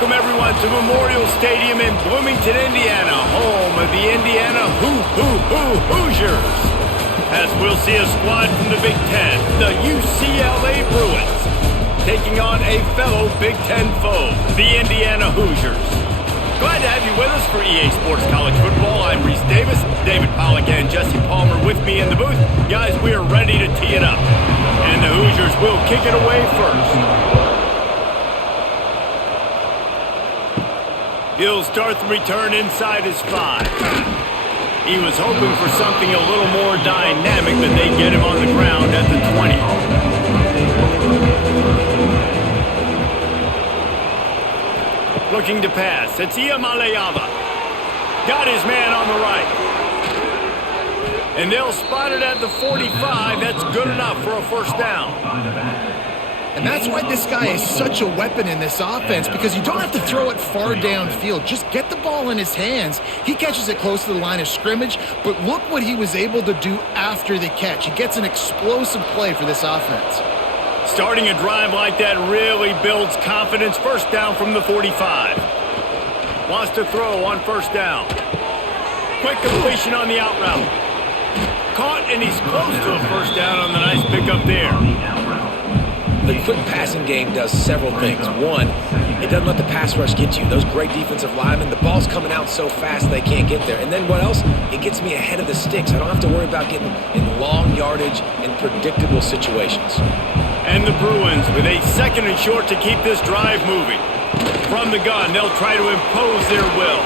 Welcome, everyone, to Memorial Stadium in Bloomington, Indiana, home of the Indiana Hoosiers. As we'll see a squad from the Big Ten, the UCLA Bruins, taking on a fellow Big Ten foe, the Indiana Hoosiers. Glad to have you with us for EA Sports College Football. I'm Reese Davis, David Pollack, and Jesse Palmer with me in the booth. Guys, we are ready to tee it up. And the Hoosiers will kick it away first. He'll start the return inside his 5. He was hoping for something a little more dynamic, but they get him on the ground at the 20. Looking to pass. It's Iamaleava. Got his man on the right. And they'll spot it at the 45. That's good enough for a first down. And that's why this guy is such a weapon in this offense, because you don't have to throw it far downfield. Just get the ball in his hands. He catches it close to the line of scrimmage, but look what he was able to do after the catch. He gets an explosive play for this offense. Starting a drive like that really builds confidence. First down from the 45. Wants to throw on first down. Quick completion on the out route. Caught, and he's close to a first down on the nice pickup there. The quick passing game does several things. One, it doesn't let the pass rush get you. Those great defensive linemen, the ball's coming out so fast they can't get there. And then what else? It gets me ahead of the sticks. I don't have to worry about getting in long yardage and predictable situations. And the Bruins with a second and short to keep this drive moving. From the gun, they'll try to impose their will.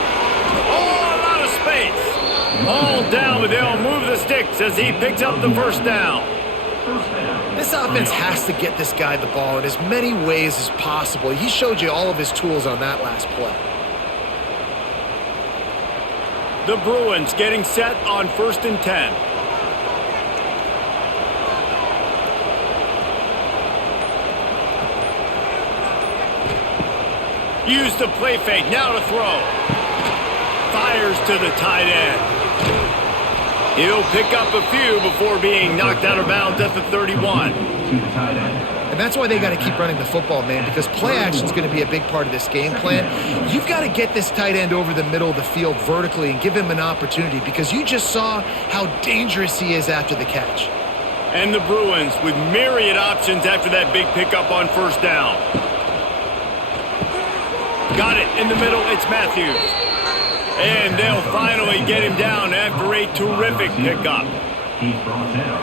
Oh, a lot of space. All down, but they'll move the sticks as he picks up the first down. This offense has to get this guy the ball in as many ways as possible. He showed you all of his tools on that last play. The Bruins getting set on 1st and 10. Use the play fake, now to throw. Fires to the tight end. He'll pick up a few before being knocked out of bounds at the 31. And that's why they got to keep running the football, man, because play action is going to be a big part of this game plan. You've got to get this tight end over the middle of the field vertically and give him an opportunity, because you just saw how dangerous he is after the catch. And the Bruins with myriad options after that big pickup on first down. Got it in the middle, it's Matthews. And they'll finally get him down after a terrific pickup.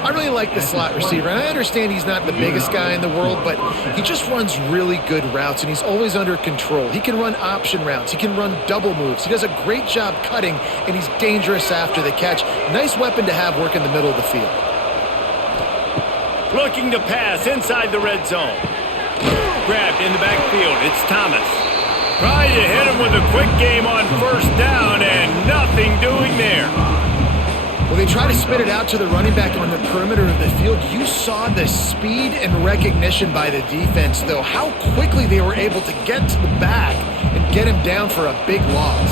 I really like the slot receiver, and I understand he's not the biggest guy in the world, but he just runs really good routes, and he's always under control. He can run option routes. He can run double moves. He does a great job cutting, and he's dangerous after the catch. Nice weapon to have work in the middle of the field. Looking to pass inside the red zone. Grabbed in the backfield. It's Thomas. Trying to hit him with a quick game on first down, and nothing doing there. Well, they try to spit it out to the running back on the perimeter of the field. You saw the speed and recognition by the defense, though. How quickly they were able to get to the back and get him down for a big loss.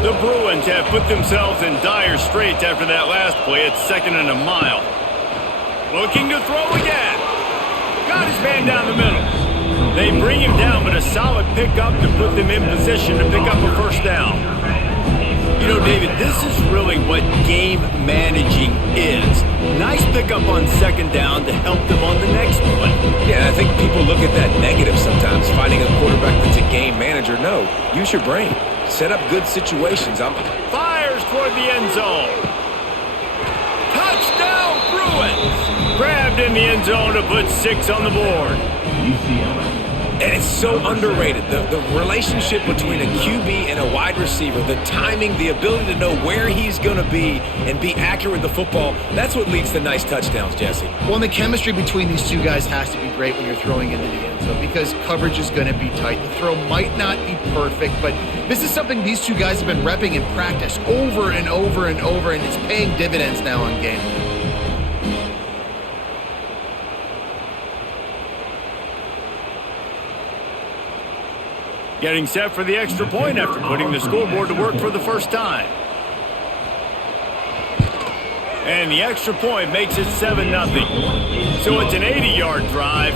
The Bruins have put themselves in dire straits after that last play. It's 2nd and a mile. Looking to throw again. Got his man down the middle. They bring him down, but a solid pickup to put them in position to pick up a first down. You know, David, this is really what game managing is. Nice pickup on 2nd down to help them on the next play. Yeah, I think people look at that negative sometimes, finding a quarterback that's a game manager. No, use your brain. Set up good situations. Fires toward the end zone. Touchdown, Bruins! Grabbed in the end zone to put 6 on the board. And it's so underrated. The relationship between a QB and a wide receiver, the timing, the ability to know where he's going to be and be accurate with the football, that's what leads to nice touchdowns, Jesse. Well, and the chemistry between these two guys has to be great when you're throwing into the end zone, because coverage is going to be tight. The throw might not be perfect, but this is something these two guys have been repping in practice over and over and over, and it's paying dividends now on game. Getting set for the extra point after putting the scoreboard to work for the first time. And the extra point makes it 7-0. So it's an 80-yard drive.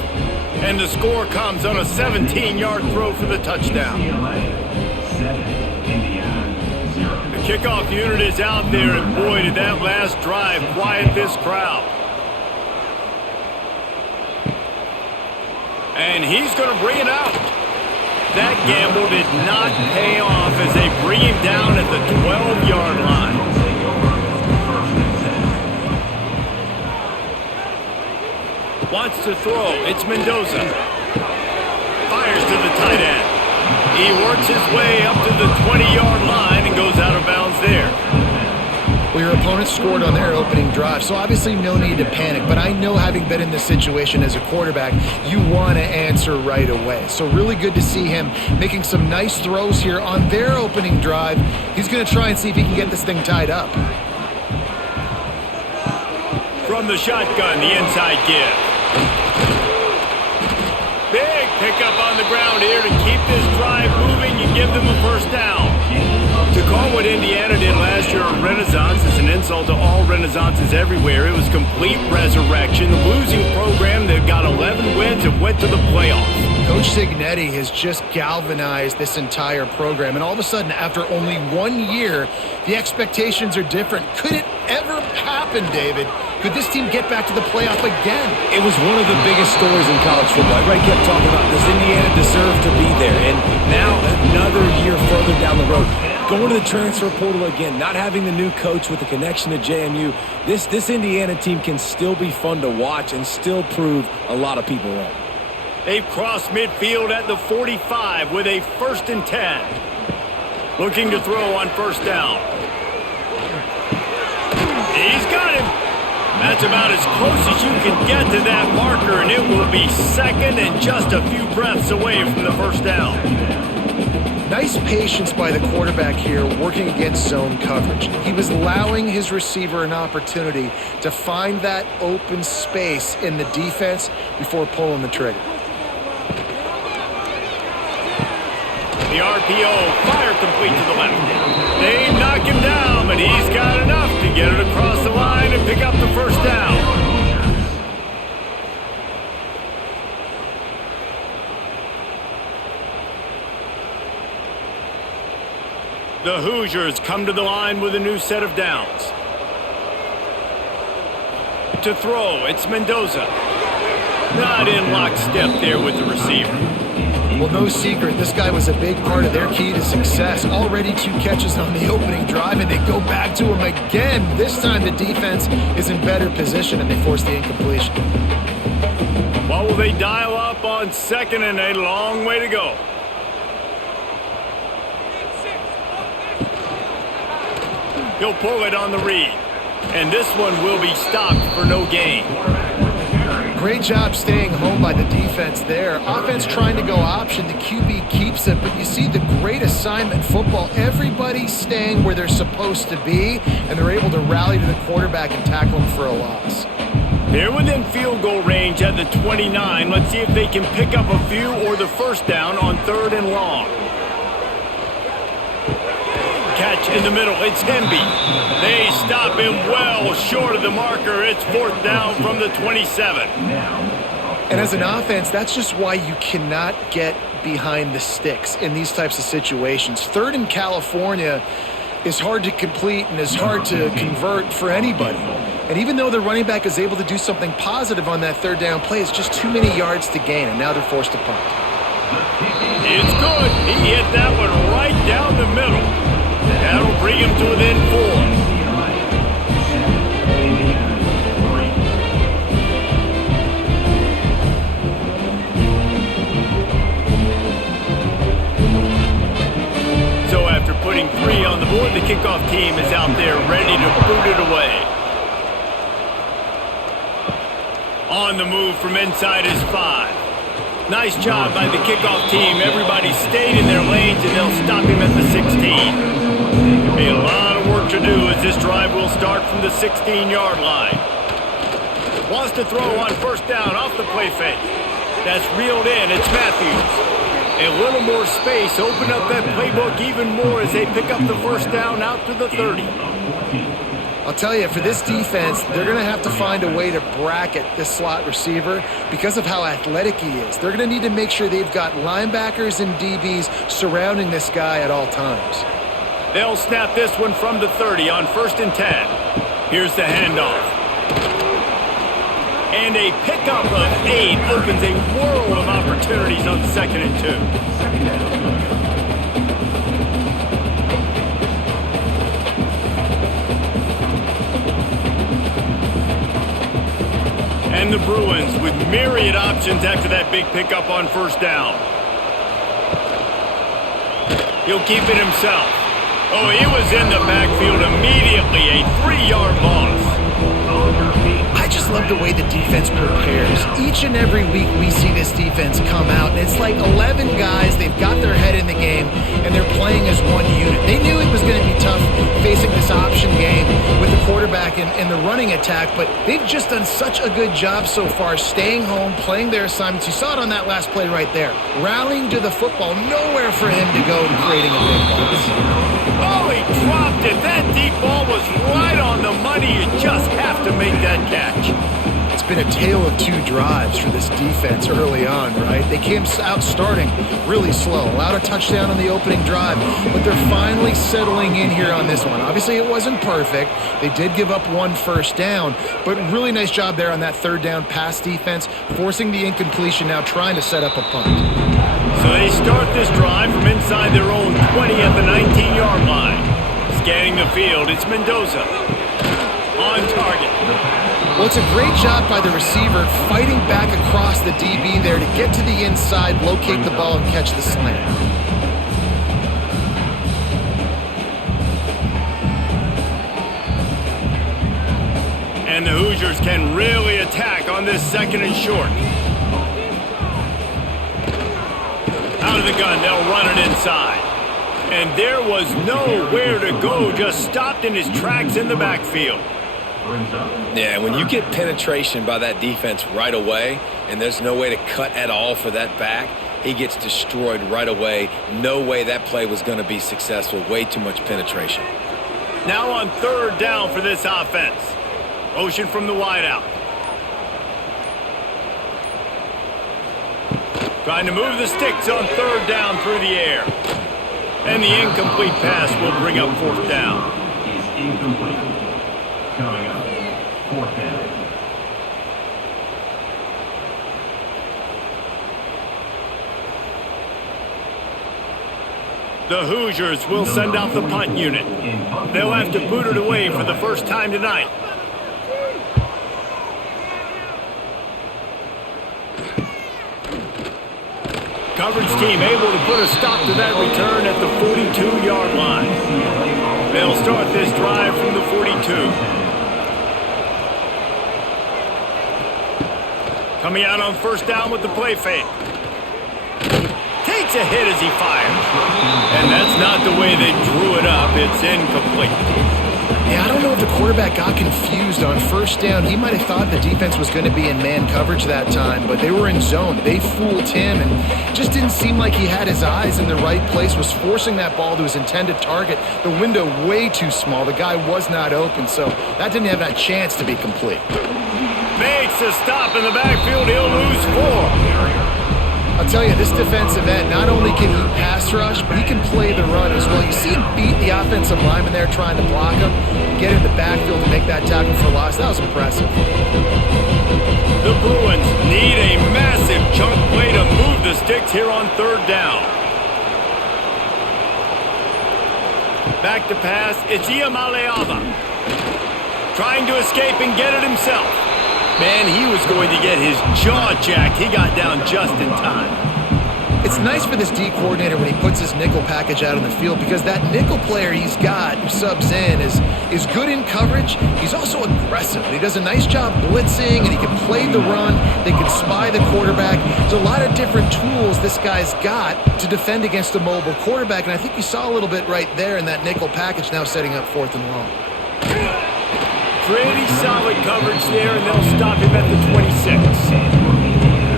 And the score comes on a 17-yard throw for the touchdown. The kickoff unit is out there, and boy, did that last drive quiet this crowd. And he's going to bring it out. That gamble did not pay off as they bring him down at the 12-yard line. Wants to throw. It's Mendoza. Fires to the tight end. He works his way up to the 20-yard line and goes out of bounds there. Well, your opponent scored on their opening drive, so obviously no need to panic. But I know, having been in this situation as a quarterback, you want to answer right away. So really good to see him making some nice throws here on their opening drive. He's going to try and see if he can get this thing tied up. From the shotgun, the inside give. Big pickup on the ground here to keep this drive moving and give them a first down. To call what Indiana did last year a renaissance is an insult to all renaissances everywhere. It was complete resurrection. The losing program that got 11 wins and went to the playoffs. Coach Signetti has just galvanized this entire program, and all of a sudden, after only 1 year, the expectations are different. Could it ever happen, David? Could this team get back to the playoff again? It was one of the biggest stories in college football. Everybody kept talking about, does Indiana deserve to be there? And now another year further down the road, going to the transfer portal again, not having the new coach with the connection to JMU, this Indiana team can still be fun to watch and still prove a lot of people wrong. They've crossed midfield at the 45 with a 1st and 10. Looking to throw on first down. He's got him. That's about as close as you can get to that marker, and it will be second and just a few breaths away from the first down. Nice patience by the quarterback here, working against zone coverage. He was allowing his receiver an opportunity to find that open space in the defense before pulling the trigger. The RPO, fire complete to the left. They knock him down, but he's got enough to get it across the line and pick up the first down. The Hoosiers come to the line with a new set of downs. To throw, it's Mendoza. Not in lockstep there with the receiver. Well, no secret, this guy was a big part of their key to success. Already 2 catches on the opening drive, and they go back to him again. This time the defense is in better position, and they force the incompletion. What will they dial up on second, and a long way to go? He'll pull it on the read, and this one will be stopped for no gain. Great job staying home by the defense there. Offense trying to go option. The QB keeps it, but you see the great assignment football. Everybody's staying where they're supposed to be, and they're able to rally to the quarterback and tackle him for a loss. They're within field goal range at the 29. Let's see if they can pick up a few or the first down on 3rd and long. Catch in the middle, it's Hemby. They stop him well short of the marker. It's 4th down from the 27. And as an offense, that's just why you cannot get behind the sticks in these types of situations. 3rd in California is hard to complete and is hard to convert for anybody. And even though the running back is able to do something positive on that 3rd down play, it's just too many yards to gain, and now they're forced to punt. It's good. He hit that one right down the middle. That'll bring him to within 4. So after putting 3 on the board, the kickoff team is out there ready to boot it away. On the move from inside is 5. Nice job by the kickoff team. Everybody stayed in their lanes, and they'll stop him at the 16. A lot of work to do as this drive will start from the 16-yard line. Wants to throw on first down off the play fake. That's reeled in. It's Matthews. A little more space. Open up that playbook even more as they pick up the first down out to the 30. I'll tell you, for this defense, they're going to have to find a way to bracket this slot receiver because of how athletic he is. They're going to need to make sure they've got linebackers and DBs surrounding this guy at all times. They'll snap this one from the 30 on 1st and 10. Here's the handoff. And a pickup of 8 opens a world of opportunities on 2nd and 2. And the Bruins with myriad options after that big pickup on 1st down. He'll keep it himself. Oh, he was in the backfield immediately. A 3-yard loss. I just love the way the defense prepares. Each and every week we see this defense come out, and it's like 11 guys. They've got their head in the game, and they're playing as one unit. They knew it was going to be tough facing this option game with the quarterback and the running attack, but they've just done such a good job so far staying home, playing their assignments. You saw it on that last play right there. Rallying to the football, nowhere for him to go and creating a big loss. Oh, he dropped it. That deep ball was right on the money. You just have to make that catch. It's been a tale of 2 drives for this defense early on, right? They came out starting really slow, allowed a touchdown on the opening drive, but they're finally settling in here on this one. Obviously, it wasn't perfect. They did give up 1 first down, but really nice job there on that 3rd down pass defense, forcing the incompletion, now trying to set up a punt. So they start this drive from inside their own 20 at the 19-yard line. Scanning the field, it's Mendoza. On target. Well, it's a great job by the receiver fighting back across the DB there to get to the inside, locate the ball, and catch the slant. And the Hoosiers can really attack on this 2nd and short. Out of the gun, they'll run it inside. And there was nowhere to go, just stopped in his tracks in the backfield. Yeah, when you get penetration by that defense right away, and there's no way to cut at all for that back, he gets destroyed right away. No way that play was going to be successful. Way too much penetration. Now on 3rd down for this offense. Motion from the wideout. Trying to move the sticks on 3rd down through the air. And the incomplete pass will bring up 4th down. Is incomplete. Coming up, 4th down. The Hoosiers will send out the punt unit. They'll have to boot it away for the first time tonight. Coverage team able to put a stop to that return at the 42-yard line. They'll start this drive from the 42. Coming out on 1st down with the play fake. Takes a hit as he fires. And that's not the way they drew it up. It's incomplete. Yeah, I don't know if the quarterback got confused on 1st down. He might have thought the defense was going to be in man coverage that time, but they were in zone. They fooled him and just didn't seem like he had his eyes in the right place, was forcing that ball to his intended target. The window way too small. The guy was not open, so that didn't have that chance to be complete. Makes a stop in the backfield. He'll lose 4. I'll tell you, this defensive end, not only can he pass rush, but he can play the run as well. You see him beat the offensive lineman there trying to block him and get in the backfield to make that tackle for loss. That was impressive. The Bruins need a massive chunk play to move the sticks here on 3rd down. Back to pass, it's Iamaleava. Trying to escape and get it himself. Man, he was going to get his jaw jacked. He got down just in time. It's nice for this D coordinator when he puts his nickel package out on the field because that nickel player he's got who subs in is good in coverage. He's also aggressive. And he does a nice job blitzing, and he can play the run. They can spy the quarterback. There's a lot of different tools this guy's got to defend against a mobile quarterback, and I think you saw a little bit right there in that nickel package now setting up 4th and long. Pretty solid coverage there, and they'll stop him at the 26.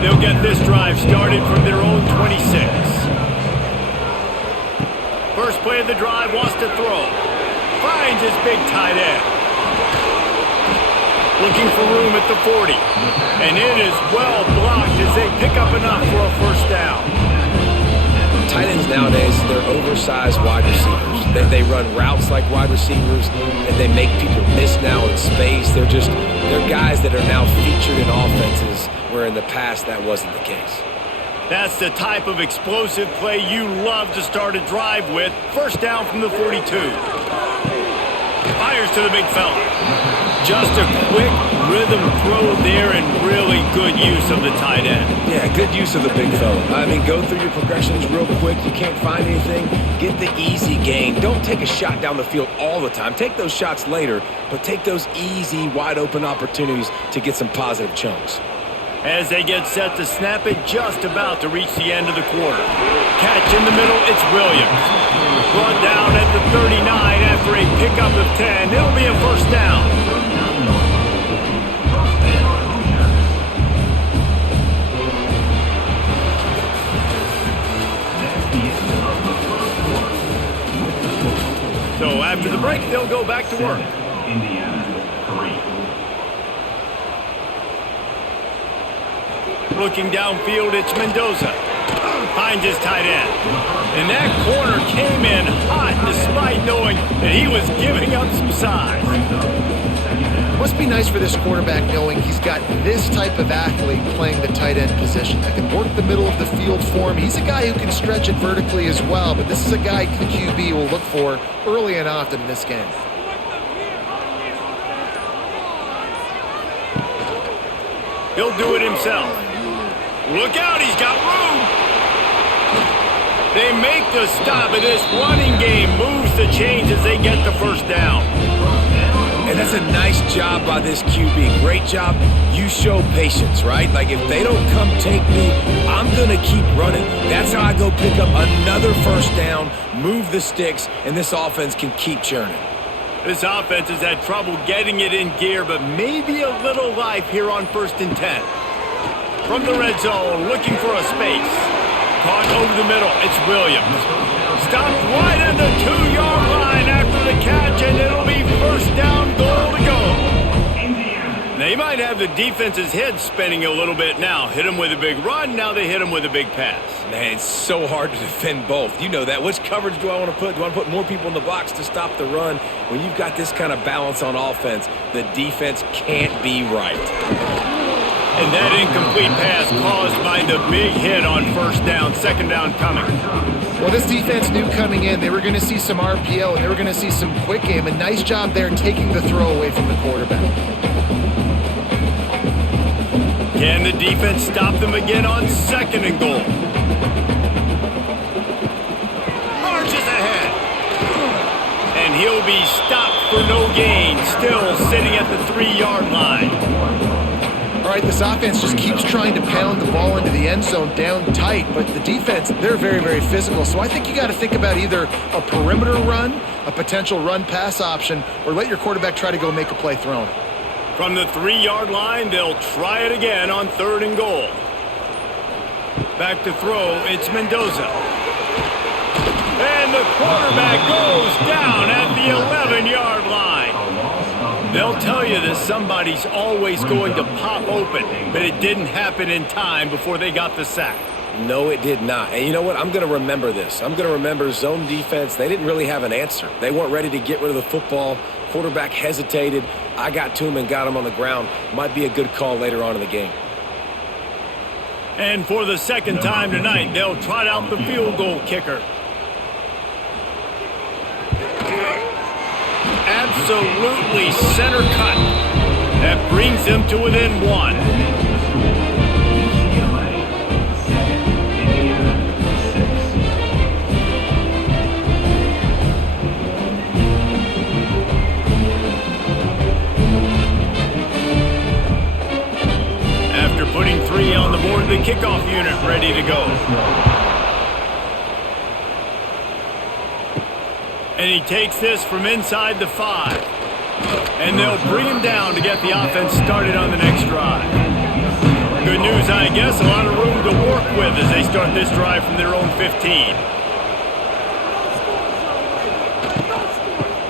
They'll get this drive started from their own 26. First play of the drive, wants to throw. Finds his big tight end. looking for room at the 40. And it is well blocked as they pick up enough for a first down. Tight ends nowadays, they're oversized wide receivers. They run routes like wide receivers, and they make people miss now in space. They're guys that are now featured in offenses where in the past that wasn't the case. That's the type of explosive play you love to start a drive with. First down from the 42. Fires to the big fella. Just a quick rhythm throw there and really good use of the tight end. Yeah, good use of the big fella. I mean, go through your progressions real quick. You can't find anything. Get the easy gain. Don't take a shot down the field all the time. Take those shots later, but take those easy, wide-open opportunities to get some positive chunks. As they get set to snap it, just about to reach the end of the quarter. Catch in the middle, it's Williams. Brought down at the 39 after a pickup of 10. It'll be a first down. So after the break, they'll go back to work. Indiana 3. Looking downfield, it's Mendoza. Finds his tight end. And that corner came in hot despite knowing that he was giving up some size. Must be nice for this quarterback knowing he's got this type of athlete playing the tight end position that can work the middle of the field for him. He's a guy who can stretch it vertically as well, but this is a guy the QB will look for early and often in this game. He'll do it himself. Look out, he's got room. They make the stop, and this running game moves the chains as they get the first down. And that's a nice job by this QB. Great job. You show patience, right? Like, if they don't come take me, I'm going to keep running. That's how I go pick up another first down, move the sticks, and this offense can keep churning. This offense has had trouble getting it in gear, but maybe a little life here on 1st and 10. From the red zone, looking for a space. Caught over the middle, it's Williams. Stopped right at the 2-yard line after the catch, and it'll be first down, goal to go. They might have the defense's head spinning a little bit now. Hit them with a big run, now they hit them with a big pass. Man, it's so hard to defend both. You know that. Which coverage do I want to put? Do I want to put more people in the box to stop the run? When you've got this kind of balance on offense, the defense can't be right. And that incomplete pass caused by the big hit on first down, second down coming. Well, this defense knew coming in they were going to see some RPO and they were going to see some quick game. A nice job there taking the throw away from the quarterback. Can the defense stop them again on second and goal? Marches ahead. And he'll be stopped for no gain, still sitting at the 3-yard line. All right, this offense just keeps trying to pound the ball into the end zone down tight, but the defense, they're very, very physical. So I think you got to think about either a perimeter run, a potential run-pass option, or let your quarterback try to go make a play thrown. From the 3-yard line, they'll try it again on 3rd and goal. Back to throw, it's Mendoza. And the quarterback goes down at the 11-yard line. They'll tell you that somebody's always going to pop open, but it didn't happen in time before they got the sack. No, it did not. And you know what? I'm going to remember this. I'm going to remember zone defense. They didn't really have an answer. They weren't ready to get rid of the football. Quarterback hesitated. I got to him and got him on the ground. Might be a good call later on in the game. And for the second time tonight, they'll trot out the field goal kicker. Absolutely center cut. That brings them to within 1. After putting 3 on the board, the kickoff unit ready to go. And he takes this from inside the 5. And they'll bring him down to get the offense started on the next drive. Good news, I guess, a lot of room to work with as they start this drive from their own 15.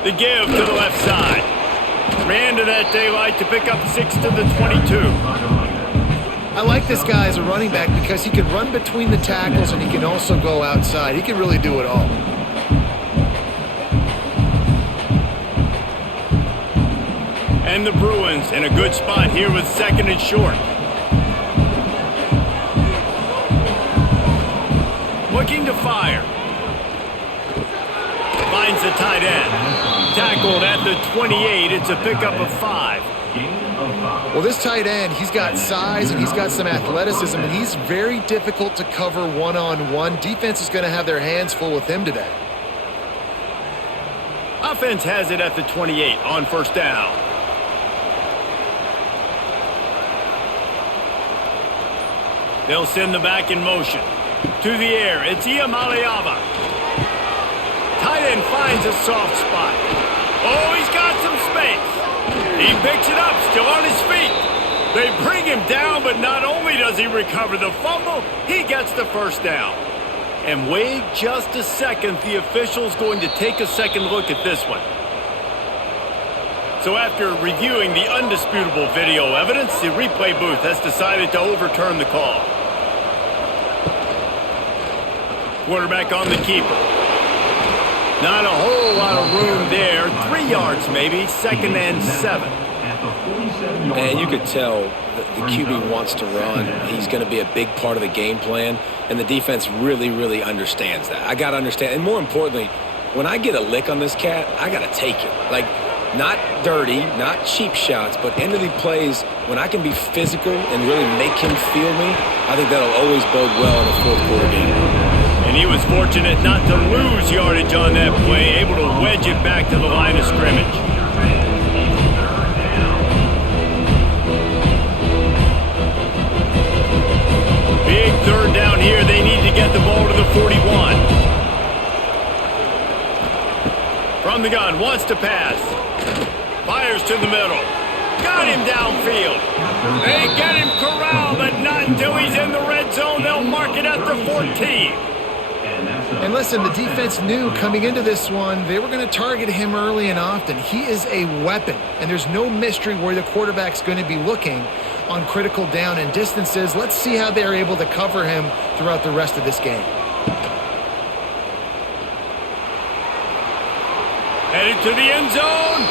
The give to the left side. Ran to that daylight to pick up 6 to the 22. I like this guy as a running back because he can run between the tackles and he can also go outside. He can really do it all. And the Bruins in a good spot here with 2nd and short. Looking to fire. Finds the tight end. Tackled at the 28. It's a pickup of 5. Well, this tight end, he's got size and he's got some athleticism, and he's very difficult to cover one-on-one. Defense is going to have their hands full with him today. Offense has it at the 28 on 1st down. They'll send the back in motion. To the air, it's Iamaleava. Tight end finds a soft spot. Oh, he's got some space. He picks it up, still on his feet. They bring him down, but not only does he recover the fumble, he gets the 1st down. And wait just a second, the official's going to take a second look at this one. So after reviewing the undisputable video evidence, the replay booth has decided to overturn the call. Quarterback on the keeper. Not a whole lot of room there. 3 yards maybe. 2nd and 7. And you could tell that the QB wants to run. He's going to be a big part of the game plan. And the defense really, really understands that. I got to understand. And more importantly, when I get a lick on this cat, I got to take it. Like, not dirty, not cheap shots, but end of the plays, when I can be physical and really make him feel me, I think that'll always bode well in a 4th quarter game. And he was fortunate not to lose yardage on that play, able to wedge it back to the line of scrimmage. Big 3rd down here. They need to get the ball to the 41. From the gun, wants to pass. Fires to the middle. Got him downfield. They get him corralled, but not until he's in the red zone. They'll mark it at the 14. And listen, the defense knew coming into this one, they were going to target him early and often. He is a weapon, and there's no mystery where the quarterback's going to be looking on critical down and distances. Let's see how they're able to cover him throughout the rest of this game. Headed to the end zone.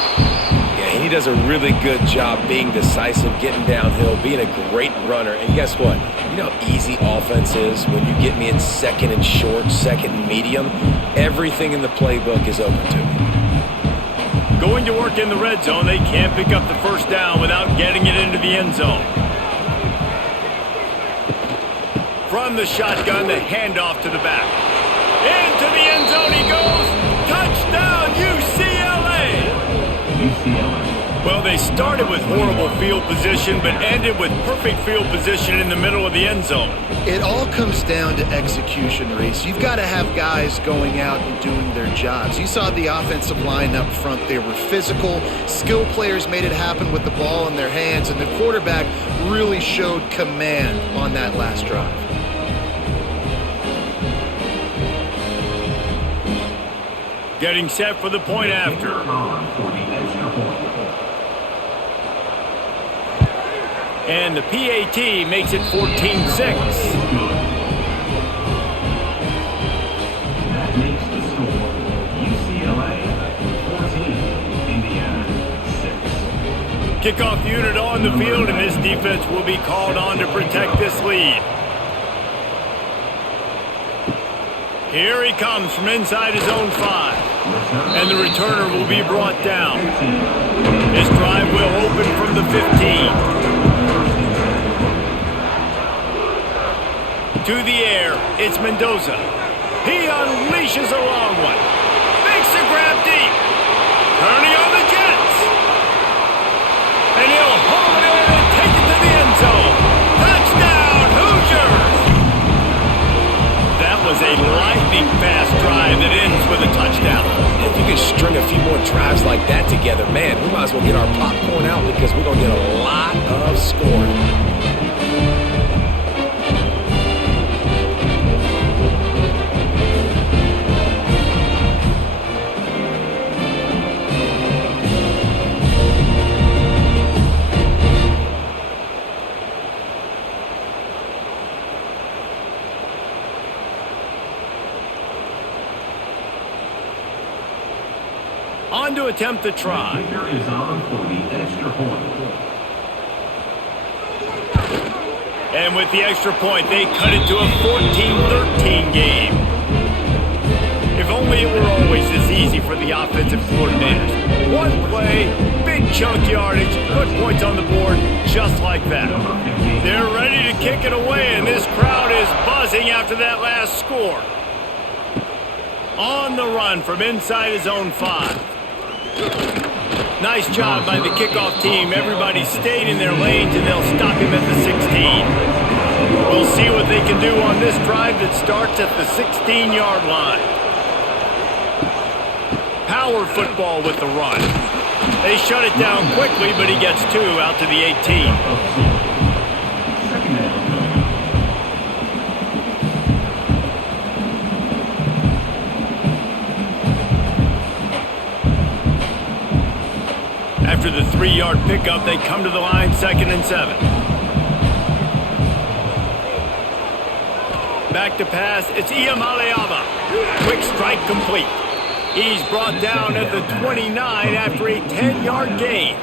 Yeah, he does a really good job being decisive, getting downhill, being a great runner. And guess what? You know how easy offense is when you get me in 2nd and short, 2nd and medium? Everything in the playbook is open to me. Going to work in the red zone. They can't pick up the 1st down without getting it into the end zone. From the shotgun, the handoff to the back. Into the end zone he goes. Touchdown, UCLA! Well, they started with horrible field position, but ended with perfect field position in the middle of the end zone. It all comes down to execution, Reese. You've got to have guys going out and doing their jobs. You saw the offensive line up front. They were physical. Skill players made it happen with the ball in their hands, and the quarterback really showed command on that last drive. Getting set for the point after. And the PAT makes it 14-6. That makes the score UCLA 14, Indiana 6. Kickoff unit on the field, and this defense will be called on to protect this lead. Here he comes from inside his own 5. And the returner will be brought down. This drive will open from the 15. To the air, it's Mendoza. He unleashes a long one. Makes the grab deep. Turning on the Jets. And he'll haul it in and take it to the end zone. Touchdown, Hoosiers! That was a lightning fast drive that ends with a touchdown. If you could string a few more drives like that together, man, we might as well get our popcorn out because we're going to get a lot of scoring. On to attempt the try. Kicker is on for the extra point. And with the extra point, they cut it to a 14-13 game. If only it were always this easy for the offensive coordinators. One play, big chunk yardage, put points on the board just like that. They're ready to kick it away, and this crowd is buzzing after that last score. On the run from inside his own 5. Nice job by the kickoff team. Everybody stayed in their lanes, and they'll stop him at the 16. We'll see what they can do on this drive that starts at the 16-yard line. Power football with the run. They shut it down quickly, but he gets 2 out to the 18. After the 3-yard pickup, they come to the line 2nd and 7. Back to pass, it's Iamaleava. Quick strike complete. He's brought down at the 29 after a 10-yard gain.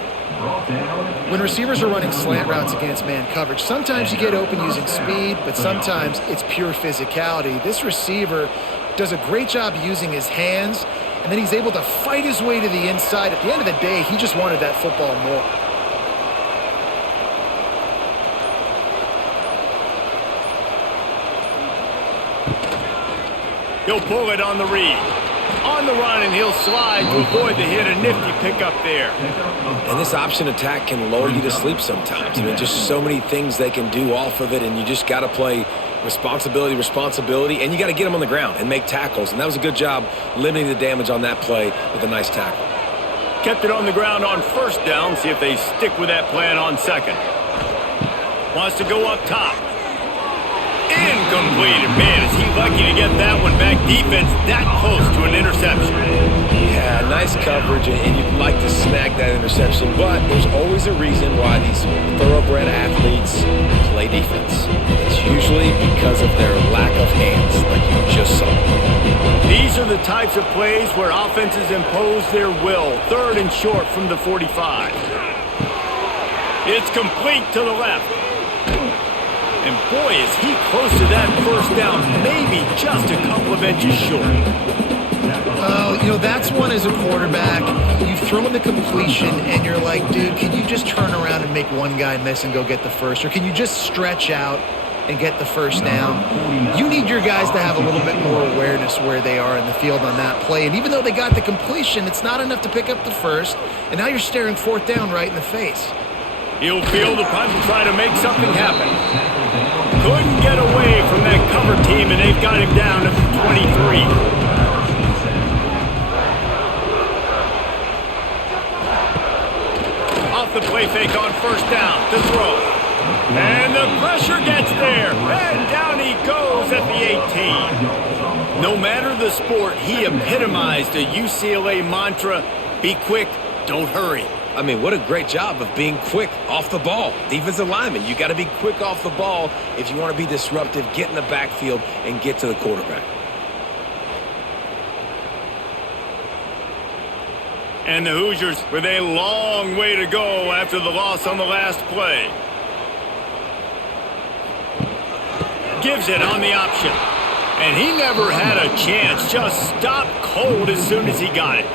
When receivers are running slant routes against man coverage, sometimes you get open using speed, but sometimes it's pure physicality. This receiver does a great job using his hands, and then he's able to fight his way to the inside. At the end of the day, he just wanted that football more. He'll pull it on the read. On the run, and he'll slide to avoid the hit. A nifty pickup there. And this option attack can lull you to sleep sometimes. I mean, just so many things they can do off of it, and you just got to play responsibility, and you got to get them on the ground and make tackles. And that was a good job limiting the damage on that play with a nice tackle. Kept it on the ground on 1st down. See if they stick with that plan on 2nd. Wants to go up top. Incomplete. Man, is he lucky to get that one back. Defense that close to an interception. Yeah, nice coverage, and you'd like to snag that interception, but there's always a reason why these thoroughbred athletes play defense. It's usually because of their lack of hands, like you just saw. These are the types of plays where offenses impose their will. 3rd and short from the 45. It's complete to the left. And boy, is he close to that 1st down, maybe just a couple of inches short. Oh, you know, that's one as a quarterback. You've thrown the completion, and you're like, dude, can you just turn around and make one guy miss and go get the first? Or can you just stretch out and get the 1st down? You need your guys to have a little bit more awareness where they are in the field on that play. And even though they got the completion, it's not enough to pick up the 1st. And now you're staring 4th down right in the face. He'll field the punt and try to make something happen. Couldn't get away from that cover team, and they've got him down at the 23. Off the play fake on 1st down to throw. And the pressure gets there. And down he goes at the 18. No matter the sport, he epitomized a UCLA mantra, be quick, don't hurry. I mean, what a great job of being quick off the ball. Defensive lineman, you got to be quick off the ball if you want to be disruptive, get in the backfield, and get to the quarterback. And the Hoosiers with a long way to go after the loss on the last play. Gives it on the option. And he never had a chance, just stopped cold as soon as he got it.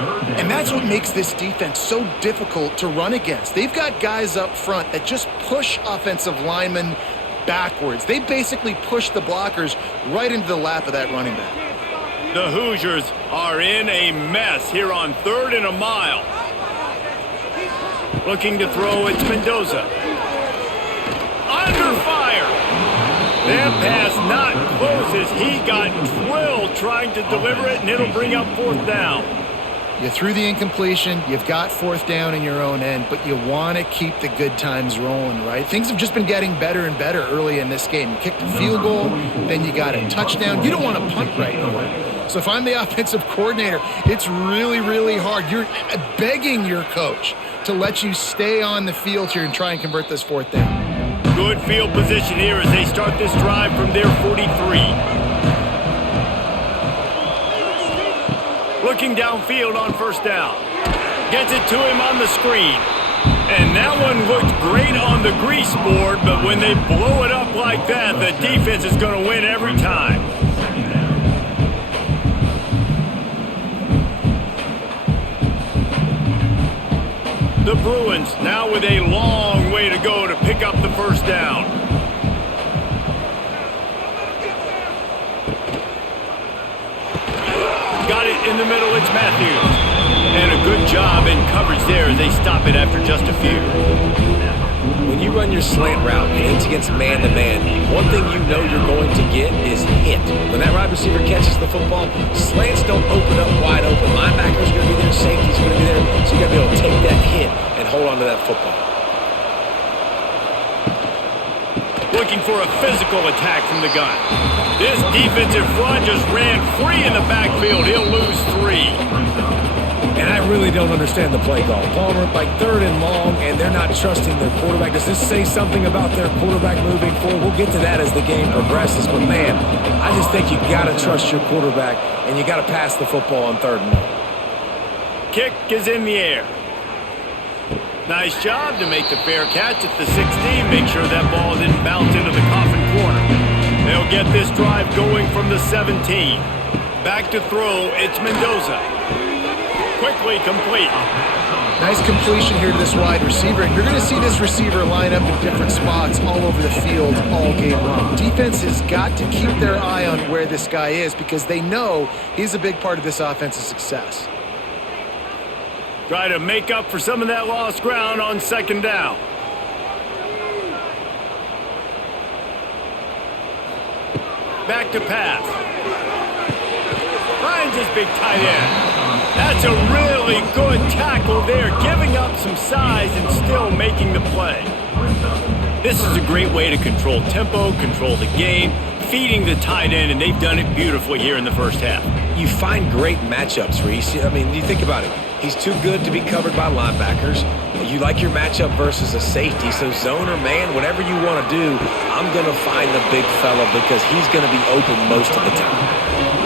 And that's what makes this defense so difficult to run against. They've got guys up front that just push offensive linemen backwards. They basically push the blockers right into the lap of that running back. The Hoosiers are in a mess here on 3rd and a mile. Looking to throw, it's Mendoza. Under fire. That pass not close as he got drilled trying to deliver it, and it'll bring up 4th down. You threw the incompletion, you've got 4th down in your own end, but you want to keep the good times rolling, right? Things have just been getting better and better early in this game. You kicked a field goal, then you got a touchdown. You don't want to punt right now. So if I'm the offensive coordinator, it's really, really hard. You're begging your coach to let you stay on the field here and try and convert this 4th down. Good field position here as they start this drive from their 43. Looking downfield on first down. Gets it to him on the screen. And that one looked great on the grease board, but when they blow it up like that, the defense is going to win every time. The Bruins now with a long way to go to pick up the first down. Got it in the middle, it's Matthews. And a good job in coverage there as they stop it after just a few. When you run your slant route and it's against man-to-man, one thing you know you're going to get is hit. When that wide receiver catches the football, slants don't open up wide open. Linebacker's going to be there, safety's going to be there, so you got to be able to take that hit and hold on to that football. Looking for a physical attack from the gun. This defensive front just ran free in the backfield. He'll lose 3. And I really don't understand the play call. Palmer, like 3rd and long, and they're not trusting their quarterback. Does this say something about their quarterback moving forward? We'll get to that as the game progresses. But, man, I just think you got to trust your quarterback, and you got to pass the football on 3rd and long. Kick is in the air. Nice job to make the fair catch at the 16. Make sure that ball didn't bounce into the coffin corner. They'll get this drive going from the 17. Back to throw, it's Mendoza. Quickly complete. Nice completion here to this wide receiver. And you're going to see this receiver line up in different spots all over the field all game long. Defense has got to keep their eye on where this guy is because they know he's a big part of this offense's success. Try to make up for some of that lost ground on 2nd down. Back to pass. Finds his big tight end. That's a really good tackle there, giving up some size and still making the play. This is a great way to control tempo, control the game, feeding the tight end, and they've done it beautifully here in the first half. You find great matchups, Reese. I mean, you think about it. He's too good to be covered by linebackers. You like your matchup versus a safety, so zone or man, whatever you want to do, I'm going to find the big fella because he's going to be open most of the time.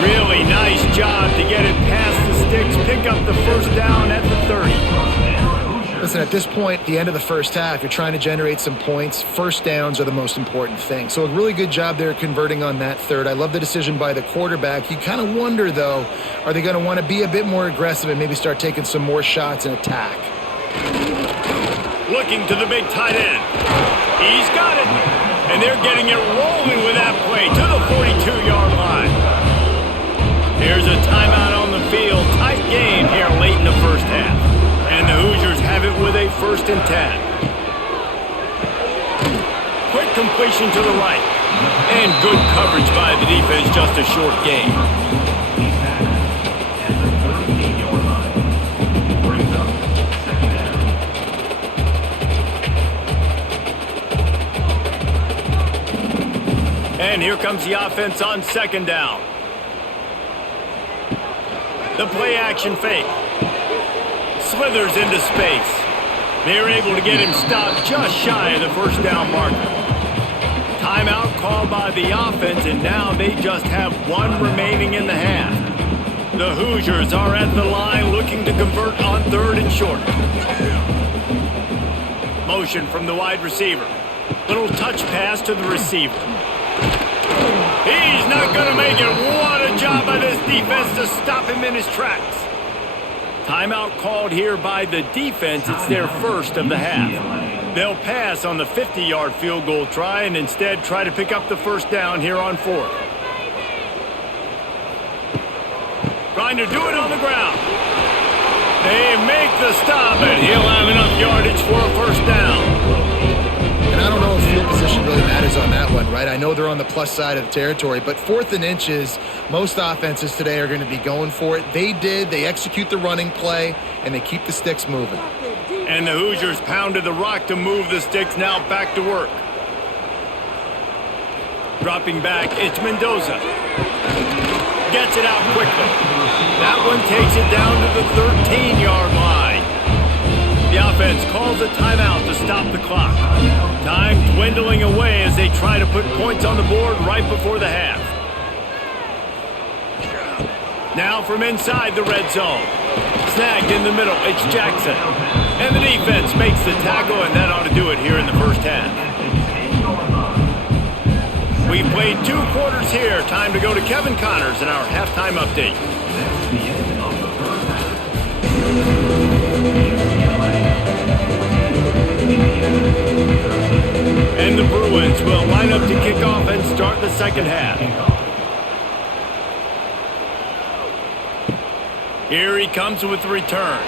Really nice job to get it past the sticks, pick up the first down at the 30. Listen, at this point, the end of the first half, you're trying to generate some points. First downs are the most important thing. So a really good job there converting on that 3rd. I love the decision by the quarterback. You kind of wonder, though, are they going to want to be a bit more aggressive and maybe start taking some more shots and attack? Looking to the big tight end. He's got it. And they're getting it rolling with that play to the 42-yard line. Here's a timeout on the field. Tight game here late in the first half. And the Hoosiers have it with a 1st and 10. Quick completion to the right. And good coverage by the defense, just a short gain. And here comes the offense on 2nd down. The play action fake. Slithers into space. They're able to get him stopped just shy of the first down marker. Timeout called by the offense, and now they just have 1 remaining in the half. The Hoosiers are at the line looking to convert on 3rd and short. Motion from the wide receiver. Little touch pass to the receiver. He's not going to make it. What a job by this defense to stop him in his tracks. Timeout called here by the defense. It's their 1st of the half. They'll pass on the 50-yard field goal try and instead try to pick up the first down here on 4th. Trying to do it on the ground. They make the stop, and he'll have enough yardage for a first down. And I don't know if field position really matters on that one, right? I know they're on the plus side of the territory, but 4th and inches, most offenses today are going to be going for it. They did. They execute the running play, and they keep the sticks moving. And the Hoosiers pounded the rock to move the sticks. Now back to work. Dropping back, it's Mendoza. Gets it out quickly. That one takes it down to the 13-yard line. The offense calls a timeout to stop the clock. Time dwindling away as they try to put points on the board right before the half. Now from inside the red zone. Snagged in the middle, it's Jackson. And the defense makes the tackle, and that ought to do it here in the first half. We've played 2 quarters here. Time to go to Kevin Connors in our halftime update. And the Bruins will line up to kick off and start the second half. Here he comes with the return.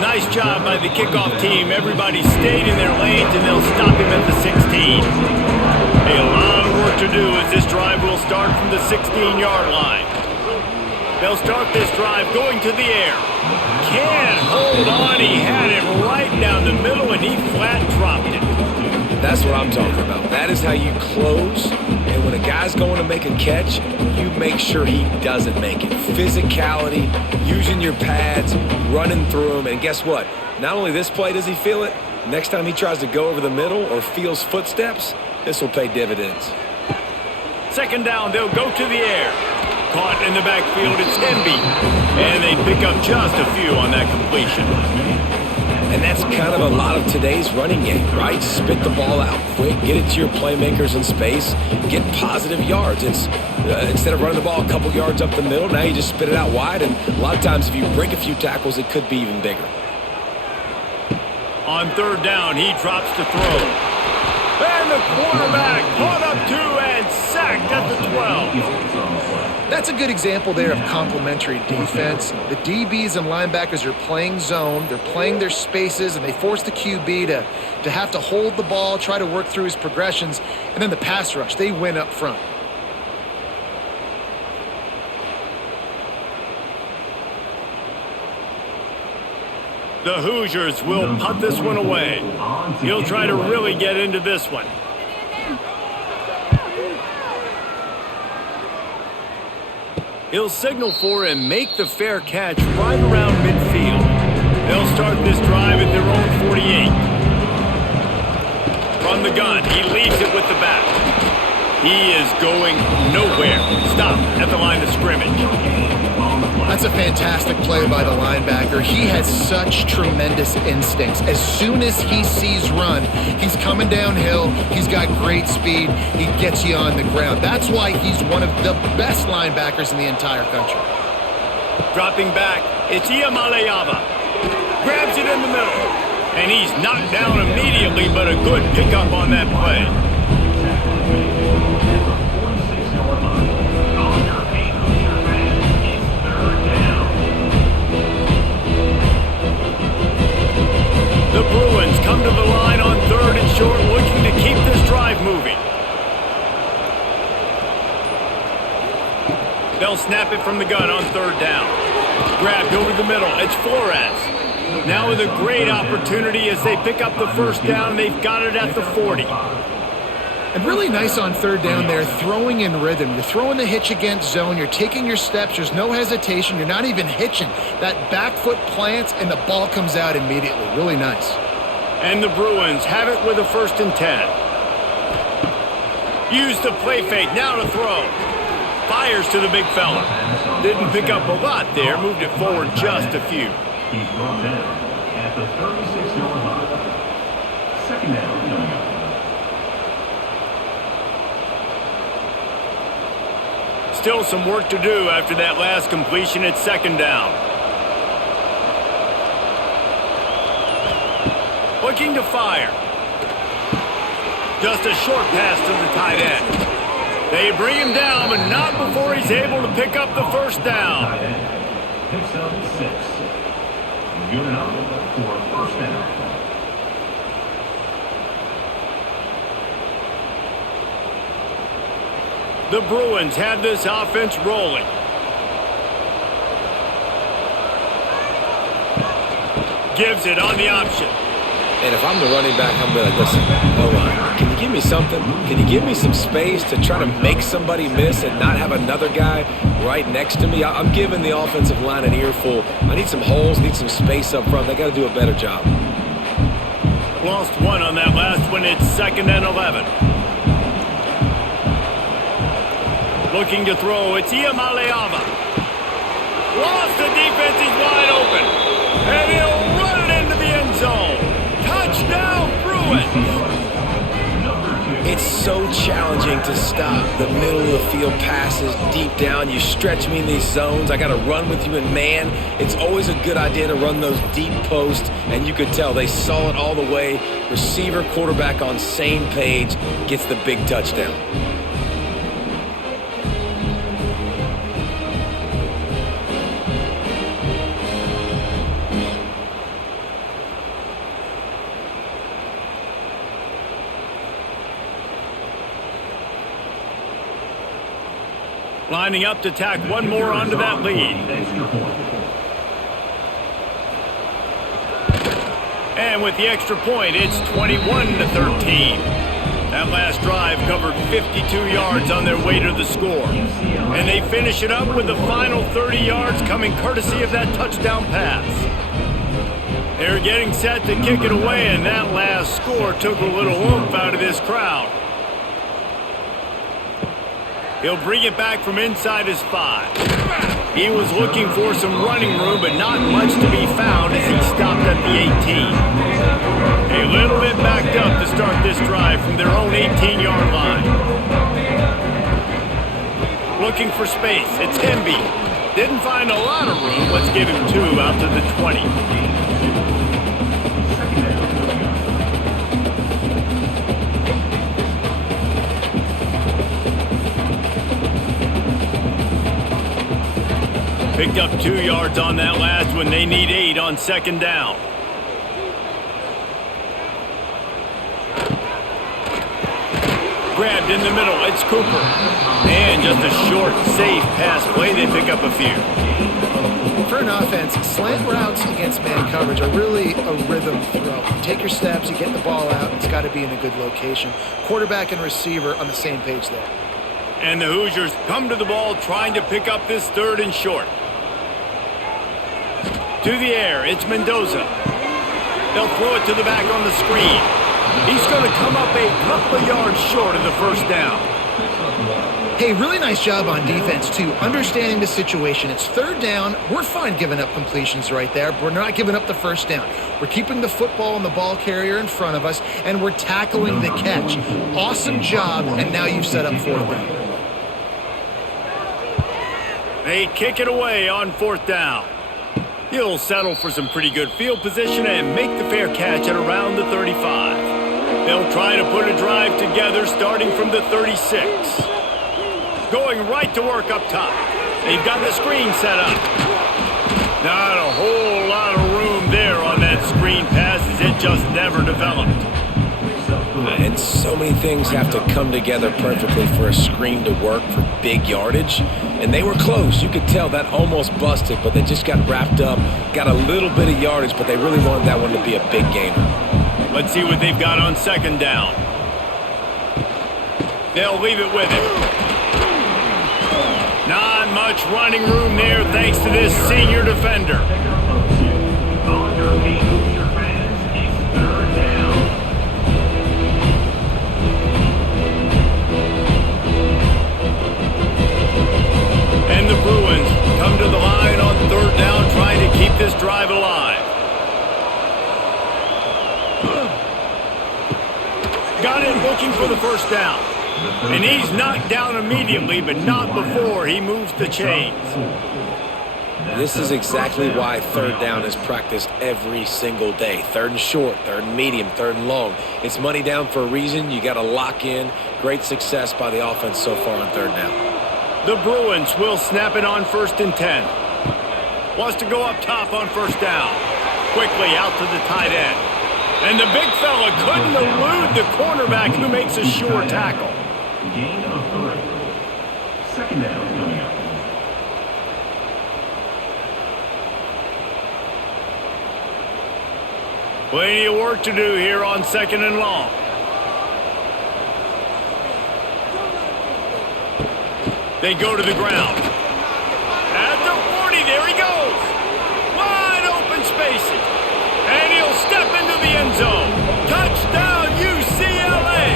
Nice job by the kickoff team. Everybody stayed in their lanes, and they'll stop him at the 16. A lot of work to do as this drive will start from the 16-yard line. They'll start this drive going to the air. Can't hold on. He had it right down the middle, and he flat dropped it. That's what I'm talking about. That is how you close. And when a guy's going to make a catch, you make sure he doesn't make it. Physicality, using your pads, running through them. And guess what? Not only this play does he feel it, next time he tries to go over the middle or feels footsteps, this will pay dividends. Second down, they'll go to the air. Caught in the backfield, it's Enby. And they pick up just a few on that completion. And that's kind of a lot of today's running game, right? Spit the ball out quick, get it to your playmakers in space, get positive yards. It's instead of running the ball a couple yards up the middle, now you just spit it out wide. And a lot of times if you break a few tackles, it could be even bigger. On third down, he drops to throw. And the quarterback caught up 2 and sacked at the 12. That's a good example there of complementary defense. The DBs and linebackers are playing zone, they're playing their spaces, and they force the QB to have to hold the ball, try to work through his progressions, and then the pass rush, they win up front. The Hoosiers will punt this one away. He'll try to really get into this one. He'll signal for and make the fair catch right around midfield. They'll start this drive at their own 48. From the gun, he leaves it with the back. He is going nowhere. Stop at the line of scrimmage. That's a fantastic play by the linebacker. He has such tremendous instincts. As soon as he sees run, he's coming downhill. He's got great speed. He gets you on the ground. That's why he's one of the best linebackers in the entire country. Dropping back, it's Iamaleava. Grabs it in the middle. And he's knocked down immediately, but a good pickup on that play. The Bruins come to the line on third and short, looking to keep this drive moving. They'll snap it from the gun on third down. Grabbed over the middle, it's Flores. Now with a great opportunity as they pick up the first down, they've got it at the 40. And really nice on third down there, throwing in rhythm. You're throwing the hitch against zone. You're taking your steps. There's no hesitation. You're not even hitching. That back foot plants, and the ball comes out immediately. Really nice. And the Bruins have it with a 1st and 10. Use the play fake, now to throw. Fires to the big fella. Didn't pick up a lot there, moved it forward just a few. He's brought down at the 36-yard line. Second down coming up. Still some work to do after that last completion at second down. Looking to fire. Just a short pass to the tight end. They bring him down, but not before he's able to pick up the first down. Picks up 6. Good enough for first down. The Bruins have this offense rolling. Gives it on the option. And if I'm the running back, I'm going to be like, listen, hold on. Can you give me something? Can you give me some space to try to make somebody miss and not have another guy right next to me? I'm giving the offensive line an earful. I need some holes, need some space up front. They got to do a better job. Lost one on that last one. It's 2nd and 11. Looking to throw, it's Iamaleava. Lost the defense, he's wide open. And he'll run it into the end zone. Touchdown, Bruins! It's so challenging to stop the middle of the field passes deep down. You stretch me in these zones. I got to run with you in man. It's always a good idea to run those deep posts, and you could tell they saw it all the way. Receiver, quarterback on same page, gets the big touchdown. Lining up to tack one more onto that lead. And with the extra point, it's 21-13. That last drive covered 52 yards on their way to the score. And they finish it up with the final 30 yards coming courtesy of that touchdown pass. They're getting set to kick it away, and that last score took a little oomph out of this crowd. He'll bring it back from inside his 5. He was looking for some running room, but not much to be found as he stopped at the 18. A little bit backed up to start this drive from their own 18-yard line. Looking for space, it's Hemby. Didn't find a lot of room. Let's give him 2 out to the 20. Picked up 2 yards on that last one. They need 8 on second down. Grabbed in the middle. It's Cooper. And just a short, safe pass play. They pick up a few. For an offense, slant routes against man coverage are really a rhythm throw. You take your steps, you get the ball out. It's got to be in a good location. Quarterback and receiver on the same page there. And the Hoosiers come to the ball trying to pick up this 3rd and short. To the air, it's Mendoza. They'll throw it to the back on the screen. He's going to come up a couple of yards short of the first down. Hey, really nice job on defense, too, understanding the situation. It's 3rd down. We're fine giving up completions right there, but we're not giving up the first down. We're keeping the football and the ball carrier in front of us, and we're tackling the catch. Awesome job, and now you've set up 4th down. They kick it away on 4th down. He'll settle for some pretty good field position and make the fair catch at around the 35. They'll try to put a drive together starting from the 36. Going right to work up top. They've got the screen set up. Not a whole lot of room there on that screen pass as it just never developed. And so many things have to come together perfectly for a screen to work for big yardage. And they were close. You could tell that almost busted, but they just got wrapped up, got a little bit of yardage, but they really wanted that one to be a big gainer. Let's see what they've got on second down. They'll leave it with him. Not much running room there thanks to this senior defender. And the Bruins come to the line on 3rd down, trying to keep this drive alive. Got it looking for the first down. And he's knocked down immediately, but not before he moves the chains. This is exactly why 3rd down is practiced every single day. 3rd and short, 3rd and medium, 3rd and long. It's money down for a reason. You got to lock in. Great success by the offense so far on 3rd down. The Bruins will snap it on 1st and 10. Wants to go up top on 1st down. Quickly out to the tight end. And the big fella couldn't elude the cornerback who makes a sure tackle. Gain of 3. Second down coming up. Plenty of work to do here on 2nd and long. They go to the ground. At the 40, there he goes. Wide open spaces. And he'll step into the end zone. Touchdown, UCLA.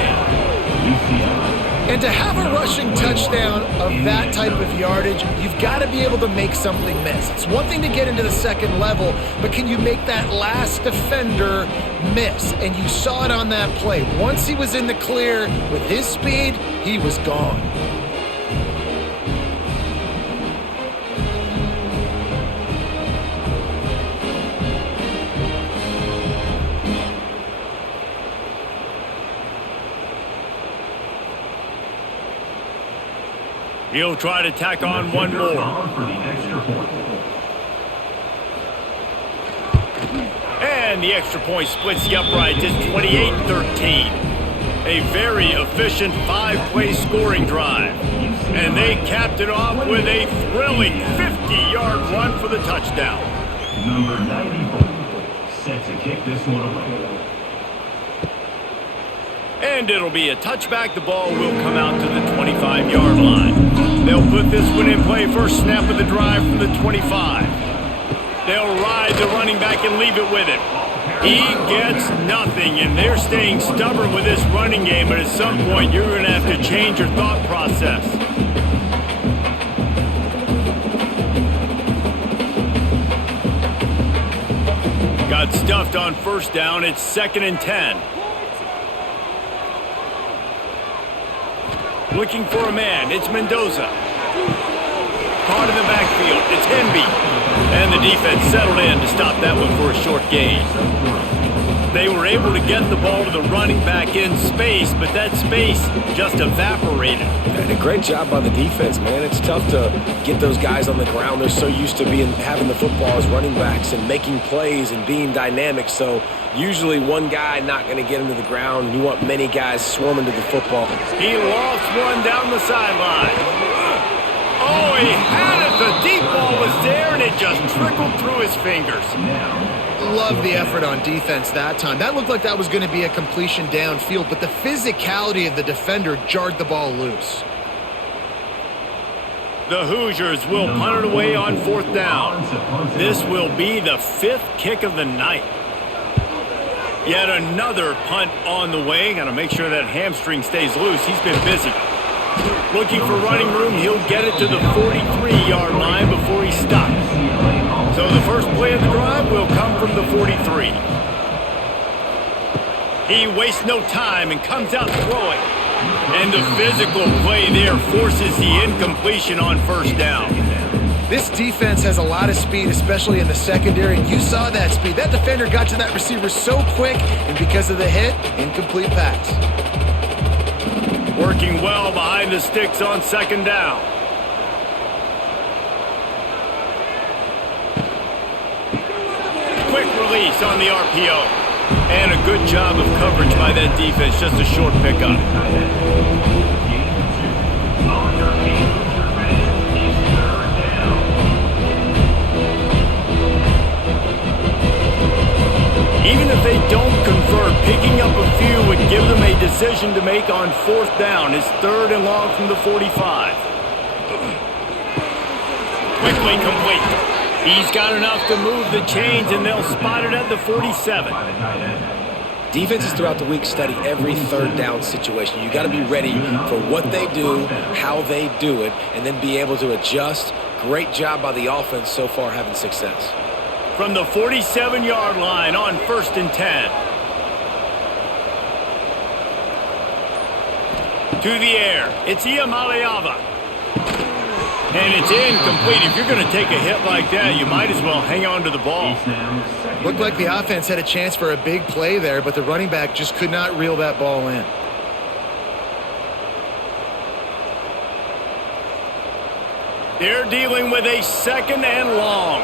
And to have a rushing touchdown of that type of yardage, you've got to be able to make something miss. It's one thing to get into the second level, but can you make that last defender miss? And you saw it on that play. Once he was in the clear with his speed, he was gone. He'll try to tack on one more. For the extra point. And the extra point splits the uprights. It's 28-13. A very efficient 5-play scoring drive. And they capped it off with a thrilling 50-yard run for the touchdown. Number 94, set to kick this one away. And it'll be a touchback. The ball will come out to the 25-yard line. They'll put this one in play. First snap of the drive from the 25. They'll ride the running back and leave it with it. He gets nothing, and they're staying stubborn with this running game, but at some point you're going to have to change your thought process. Got stuffed on first down. It's 2nd and 10. Looking for a man. It's Mendoza. Caught in the backfield. It's Henby. And the defense settled in to stop that one for a short gain. They were able to get the ball to the running back in space, but that space just evaporated. And a great job by the defense, man. It's tough to get those guys on the ground. They're so used to having the football as running backs and making plays and being dynamic. So usually one guy not going to get into the ground. You want many guys swarming to the football. He lofts one down the sideline. Oh, he had it. The deep ball was there, and it just trickled through his fingers. Love the effort on defense that time. That looked like that was going to be a completion downfield, but the physicality of the defender jarred the ball loose. The Hoosiers will punt it away on 4th down. This will be the 5th kick of the night. Yet another punt on the way. Got to make sure that hamstring stays loose. He's been busy. Looking for running room. He'll get it to the 43-yard line before he stops. So the first play of the drive will come from the 43. He wastes no time and comes out throwing. And the physical play there forces the incompletion on first down. This defense has a lot of speed, especially in the secondary. You saw that speed. That defender got to that receiver so quick, and because of the hit, incomplete pass. Working well behind the sticks on 2nd down. Quick release on the RPO. And a good job of coverage by that defense. Just a short pickup. Even if they don't convert, picking up a few would give them a decision to make on 4th down. It's 3rd and long from the 45. Quickly complete. He's got enough to move the chains, and they'll spot it at the 47. Defenses throughout the week study every 3rd down situation. You got to be ready for what they do, how they do it, and then be able to adjust. Great job by the offense so far having success. From the 47-yard line on 1st and 10. To the air. It's Iamaleava. And it's incomplete. If you're going to take a hit like that, you might as well hang on to the ball. Looked like the offense had a chance for a big play there, but the running back just could not reel that ball in. They're dealing with a 2nd and long.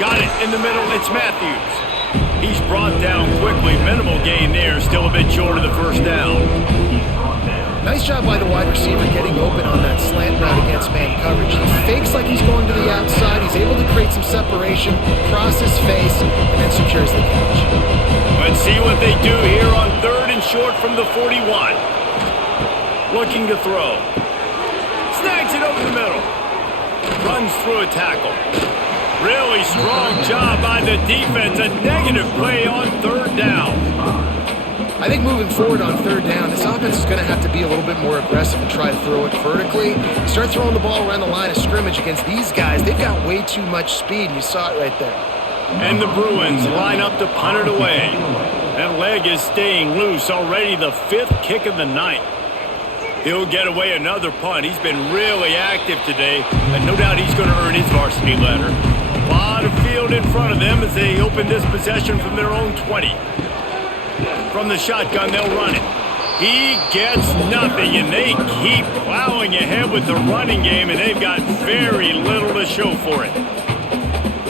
Got it in the middle. It's Matthews. He's brought down quickly. Minimal gain there. Still a bit short of the 1st down. Nice job by the wide receiver getting open on that slant route against man coverage. He fakes like he's going to the outside. He's able to create some separation, cross his face, and then secures the catch. Let's see what they do here on 3rd and short from the 41. Looking to throw. Snags it over the middle. Runs through a tackle. Really strong job by the defense. A negative play on third down. I think moving forward on third down, this offense is going to have to be a little bit more aggressive and try to throw it vertically. You start throwing the ball around the line of scrimmage against these guys, they've got way too much speed, and you saw it right there. And the Bruins line up to punt it away. That leg is staying loose. Already the 5th kick of the night. He'll get away another punt. He's been really active today, and no doubt he's going to earn his varsity letter. A lot of field in front of them as they open this possession from their own 20. From the shotgun, they'll run it. He gets nothing, and they keep plowing ahead with the running game, and they've got very little to show for it.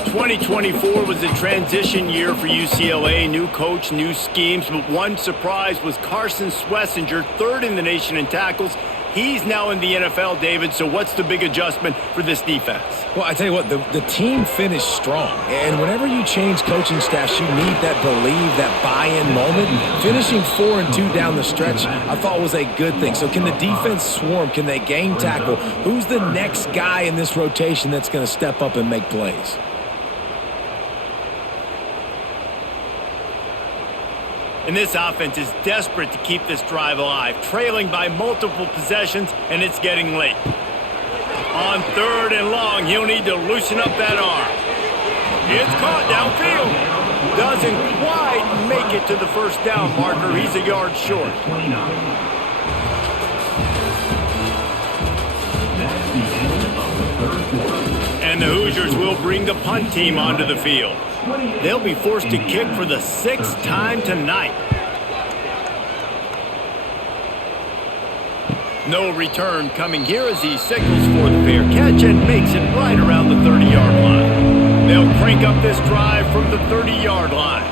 2024 was a transition year for UCLA. New coach, new schemes, but one surprise was Carson Swessinger, 3rd in the nation in tackles. He's now in the NFL, David, so what's the big adjustment for this defense? Well, I tell you what, the team finished strong. And whenever you change coaching staffs, you need that believe, that buy-in moment. Finishing 4-2 down the stretch, I thought was a good thing. So can the defense swarm? Can they game tackle? Who's the next guy in this rotation that's going to step up and make plays? And this offense is desperate to keep this drive alive, trailing by multiple possessions, and it's getting late. On 3rd and long, he'll need to loosen up that arm. It's caught downfield. Doesn't quite make it to the first down marker. He's a yard short. And the Hoosiers will bring the punt team onto the field. They'll be forced to kick for the 6th time tonight. No return coming here as he signals for the fair catch and makes it right around the 30-yard line. They'll crank up this drive from the 30-yard line.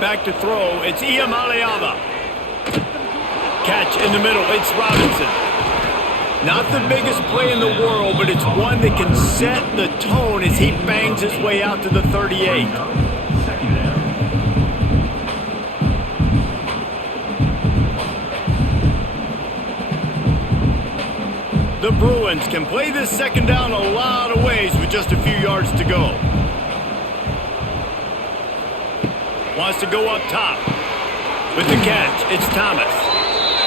Back to throw, it's Iamaleava. Catch in the middle, it's Robinson. Not the biggest play in the world, but it's one that can set the tone as he bangs his way out to the 38. The Bruins can play this second down a lot of ways with just a few yards to go. Wants to go up top. With the catch, it's Thomas.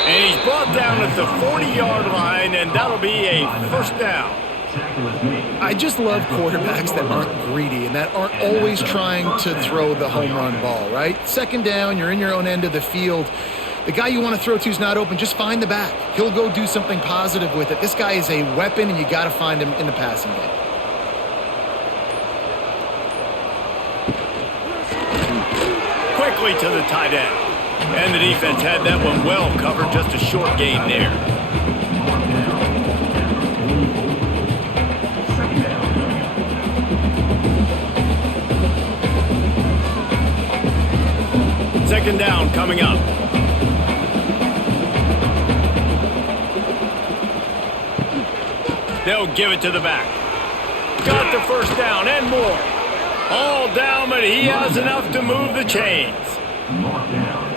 And he's brought down at the 40-yard line, and that'll be a first down. I just love quarterbacks that aren't greedy and that aren't always trying to throw the home run ball, right? Second down, you're in your own end of the field. The guy you want to throw to is not open. Just find the back. He'll go do something positive with it. This guy is a weapon, and you got to find him in the passing game. Quickly to the tight end. And the defense had that one well covered. Just a short gain there. Second down coming up. They'll give it to the back. Got the first down and more. All down, but he has enough to move the chains.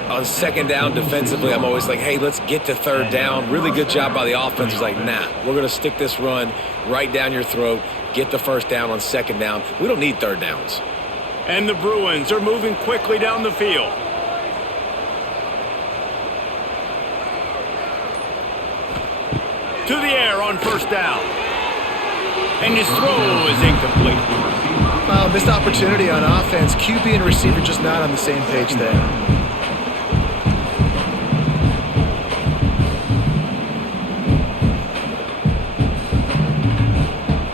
On second down defensively, I'm always like, hey, let's get to third down. Really good job by the offense. It's like, nah, we're going to stick this run right down your throat, get the first down on second down. We don't need third downs. And the Bruins are moving quickly down the field. To the air on first down. And his throw is incomplete. Missed opportunity on offense. QB and receiver just not on the same page there.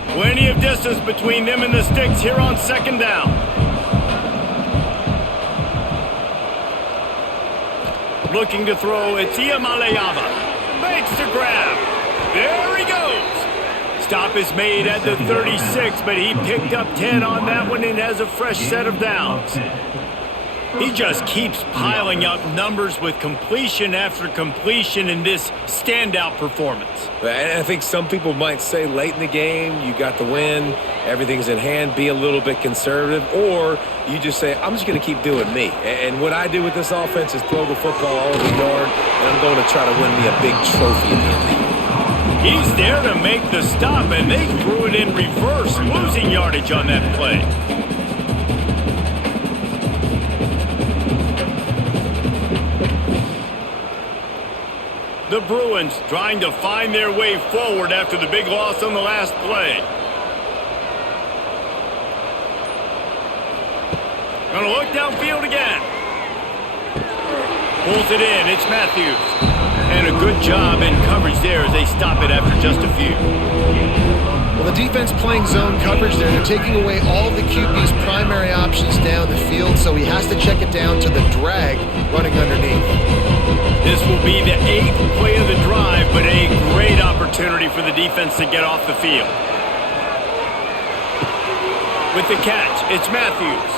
Plenty of distance between them and the sticks here on second down. Looking to throw, it's Iamaleava. Makes the grab. There he goes. Stop is made at the 36, but he picked up 10 on that one and has a fresh set of downs. He just keeps piling up numbers with completion after completion in this standout performance. And I think some people might say late in the game, you got the win, everything's in hand, be a little bit conservative, or you just say, I'm just going to keep doing me. And what I do with this offense is throw the football all over the yard, and I'm going to try to win me a big trophy at the end of the year. He's there to make the stop, and they threw it in reverse, losing yardage on that play. The Bruins trying to find their way forward after the big loss on the last play. Gonna look downfield again. Pulls it in. It's Matthews. And a good job in coverage there as they stop it after just a few. Well, the defense playing zone coverage there. They're taking away all of the QB's primary options down the field, so he has to check it down to the drag running underneath. This will be the 8th play of the drive, but a great opportunity for the defense to get off the field. With the catch, it's Matthews.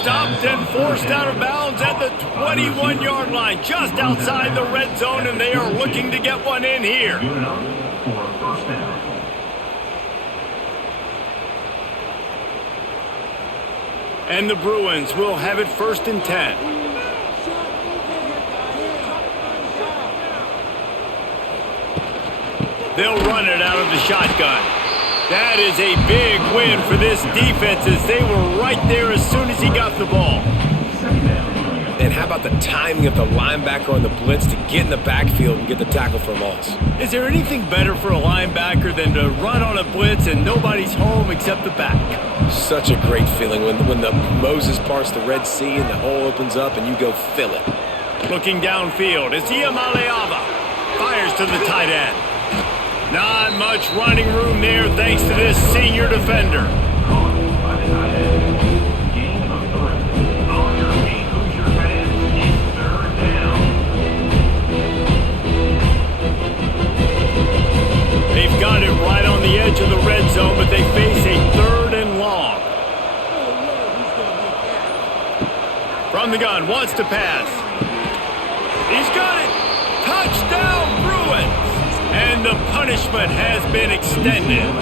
Stopped and forced out of bounds at the 21-yard line, just outside the red zone, and they are looking to get one in here. Good enough for a first down. And the Bruins will have it 1st and 10. They'll run it out of the shotgun. That is a big win for this defense as they were right there as soon as he got the ball. And how about the timing of the linebacker on the blitz to get in the backfield and get the tackle for a loss? Is there anything better for a linebacker than to run on a blitz and nobody's home except the back? Such a great feeling when the Moses parts the Red Sea and the hole opens up and you go fill it. Looking downfield, it's Iamaleava. Fires to the tight end. Not much running room there thanks to this senior defender. By the tight end. Gain of 3. All your Hoosier fans, it's 3rd down. They've got it right on the edge of the red zone, but they face a 3rd and long. From the gun, wants to pass. He's got it. Touchdown, Bruins. And the punishment has been extended.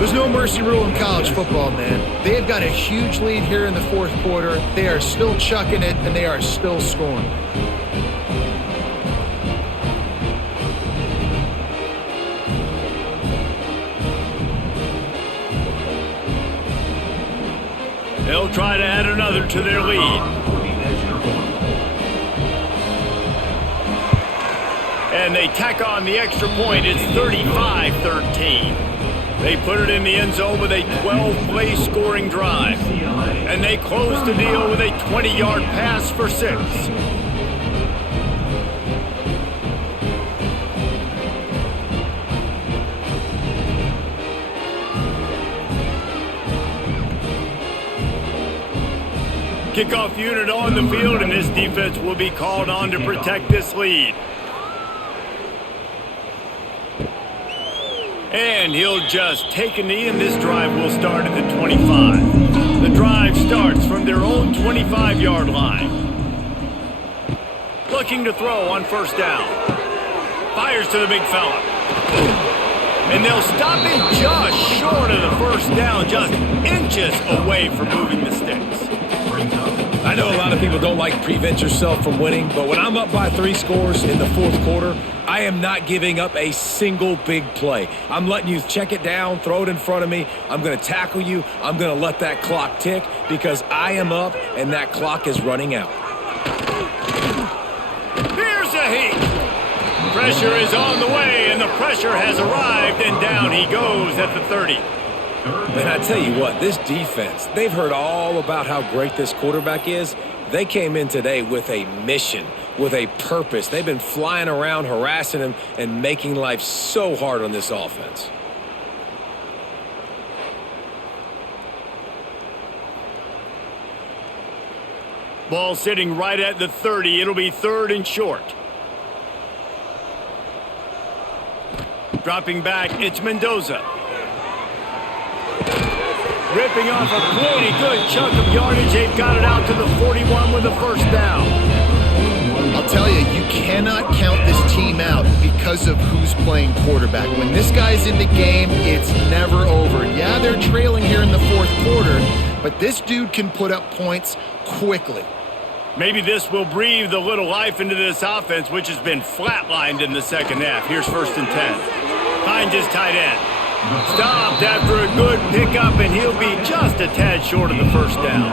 There's no mercy rule in college football, man. They've got a huge lead here in the 4th quarter. They are still chucking it, and they are still scoring. They'll try to add another to their lead. And they tack on the extra point. It's 35-13. They put it in the end zone with a 12-play scoring drive. And they close the deal with a 20-yard pass for 6. Kickoff unit on the field, and this defense will be called on to protect this lead. And he'll just take a knee, and this drive will start at the 25. The drive starts from their own 25-yard line. Looking to throw on 1st down. Fires to the big fella. And they'll stop him just short of the 1st down, just inches away from moving the sticks. I know a lot of people don't like to prevent yourself from winning, but when I'm up by 3 scores in the 4th quarter, I am not giving up a single big play. I'm letting you check it down, throw it in front of me. I'm going to tackle you. I'm going to let that clock tick because I am up and that clock is running out. Here's a heat. Pressure is on the way, and the pressure has arrived, and down he goes at the 30. And I tell you what, this defense, they've heard all about how great this quarterback is. They came in today with a mission, with a purpose. They've been flying around, harassing him, and making life so hard on this offense. Ball sitting right at the 30. It'll be 3rd and short. Dropping back, it's Mendoza. Ripping off a pretty good chunk of yardage. They've got it out to the 41 with the 1st down. I'll tell you, you cannot count this team out because of who's playing quarterback. When this guy's in the game, it's never over. Yeah, they're trailing here in the 4th quarter, but this dude can put up points quickly. Maybe this will breathe a little life into this offense, which has been flatlined in the second half. Here's 1st and 10. Finds his tight end. Stopped after a good pickup, and he'll be just a tad short of the first down.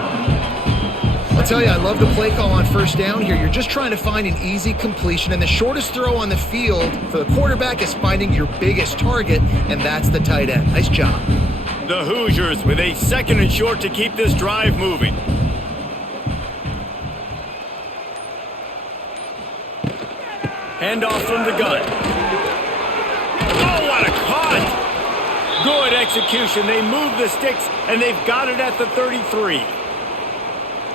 I'll tell you, I love the play call on 1st down here. You're just trying to find an easy completion, and the shortest throw on the field for the quarterback is finding your biggest target, and that's the tight end. Nice job. The Hoosiers with a 2nd and short to keep this drive moving. Handoff from the gun. Oh, what a cut! Good execution. They move the sticks, and they've got it at the 33.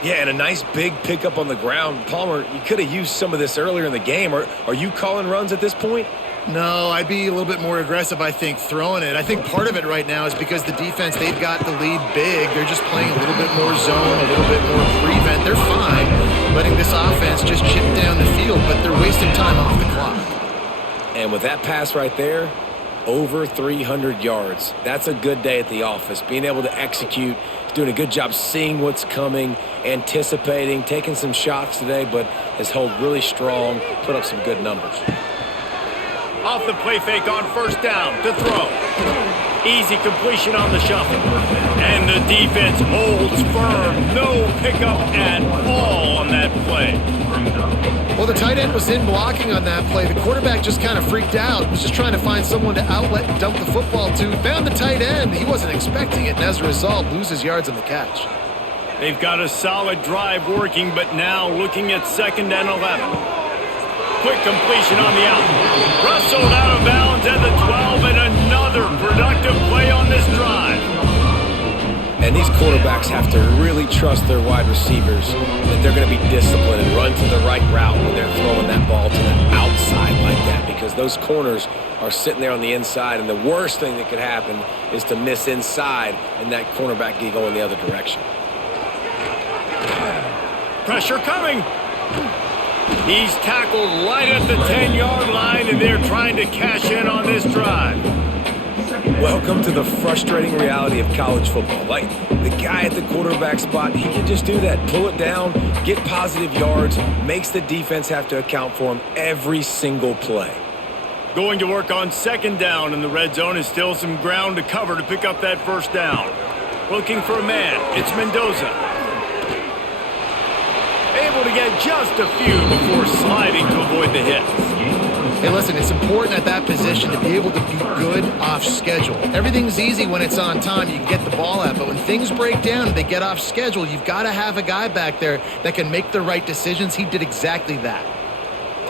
Yeah, and a nice big pickup on the ground. Palmer, you could have used some of this earlier in the game. Are you calling runs at this point? No, I'd be a little bit more aggressive, I think, throwing it. I think part of it right now is because the defense, they've got the lead big. They're just playing a little bit more zone, a little bit more prevent. They're fine letting this offense just chip down the field, but they're wasting time off the clock. And with that pass right there, over 300 yards. That's a good day at the office. Being able to execute, doing a good job seeing what's coming, anticipating, taking some shots today, but has held really strong, put up some good numbers. Off the play fake on 1st down to throw. Easy completion on the shuffle. And the defense holds firm. No pickup at all on that play. Well, the tight end was in blocking on that play. The quarterback just kind of freaked out. Was just trying to find someone to outlet and dump the football to. Found the tight end. He wasn't expecting it, and as a result, loses yards on the catch. They've got a solid drive working, but now looking at 2nd and 11. Quick completion on the out. Rustled out of bounds at the 12, and another productive play on this drive. And these quarterbacks have to really trust their wide receivers that they're going to be disciplined and run to the right route when they're throwing that ball to the outside like that, because those corners are sitting there on the inside, and the worst thing that could happen is to miss inside and that cornerback go in the other direction. Pressure coming. He's tackled right at the 10-yard line, and they're trying to cash in on this drive. Welcome to the frustrating reality of college football. Like, the guy at the quarterback spot, he can just do that. Pull it down, get positive yards, makes the defense have to account for him every single play. Going to work on 2nd down, and the red zone is still some ground to cover to pick up that 1st down. Looking for a man. It's Mendoza. Able to get just a few before sliding to avoid the hits. Hey, listen, it's important at that position to be able to be good off schedule. Everything's easy when it's on time. You can get the ball out, but when things break down and they get off schedule, you've got to have a guy back there that can make the right decisions. He did exactly that.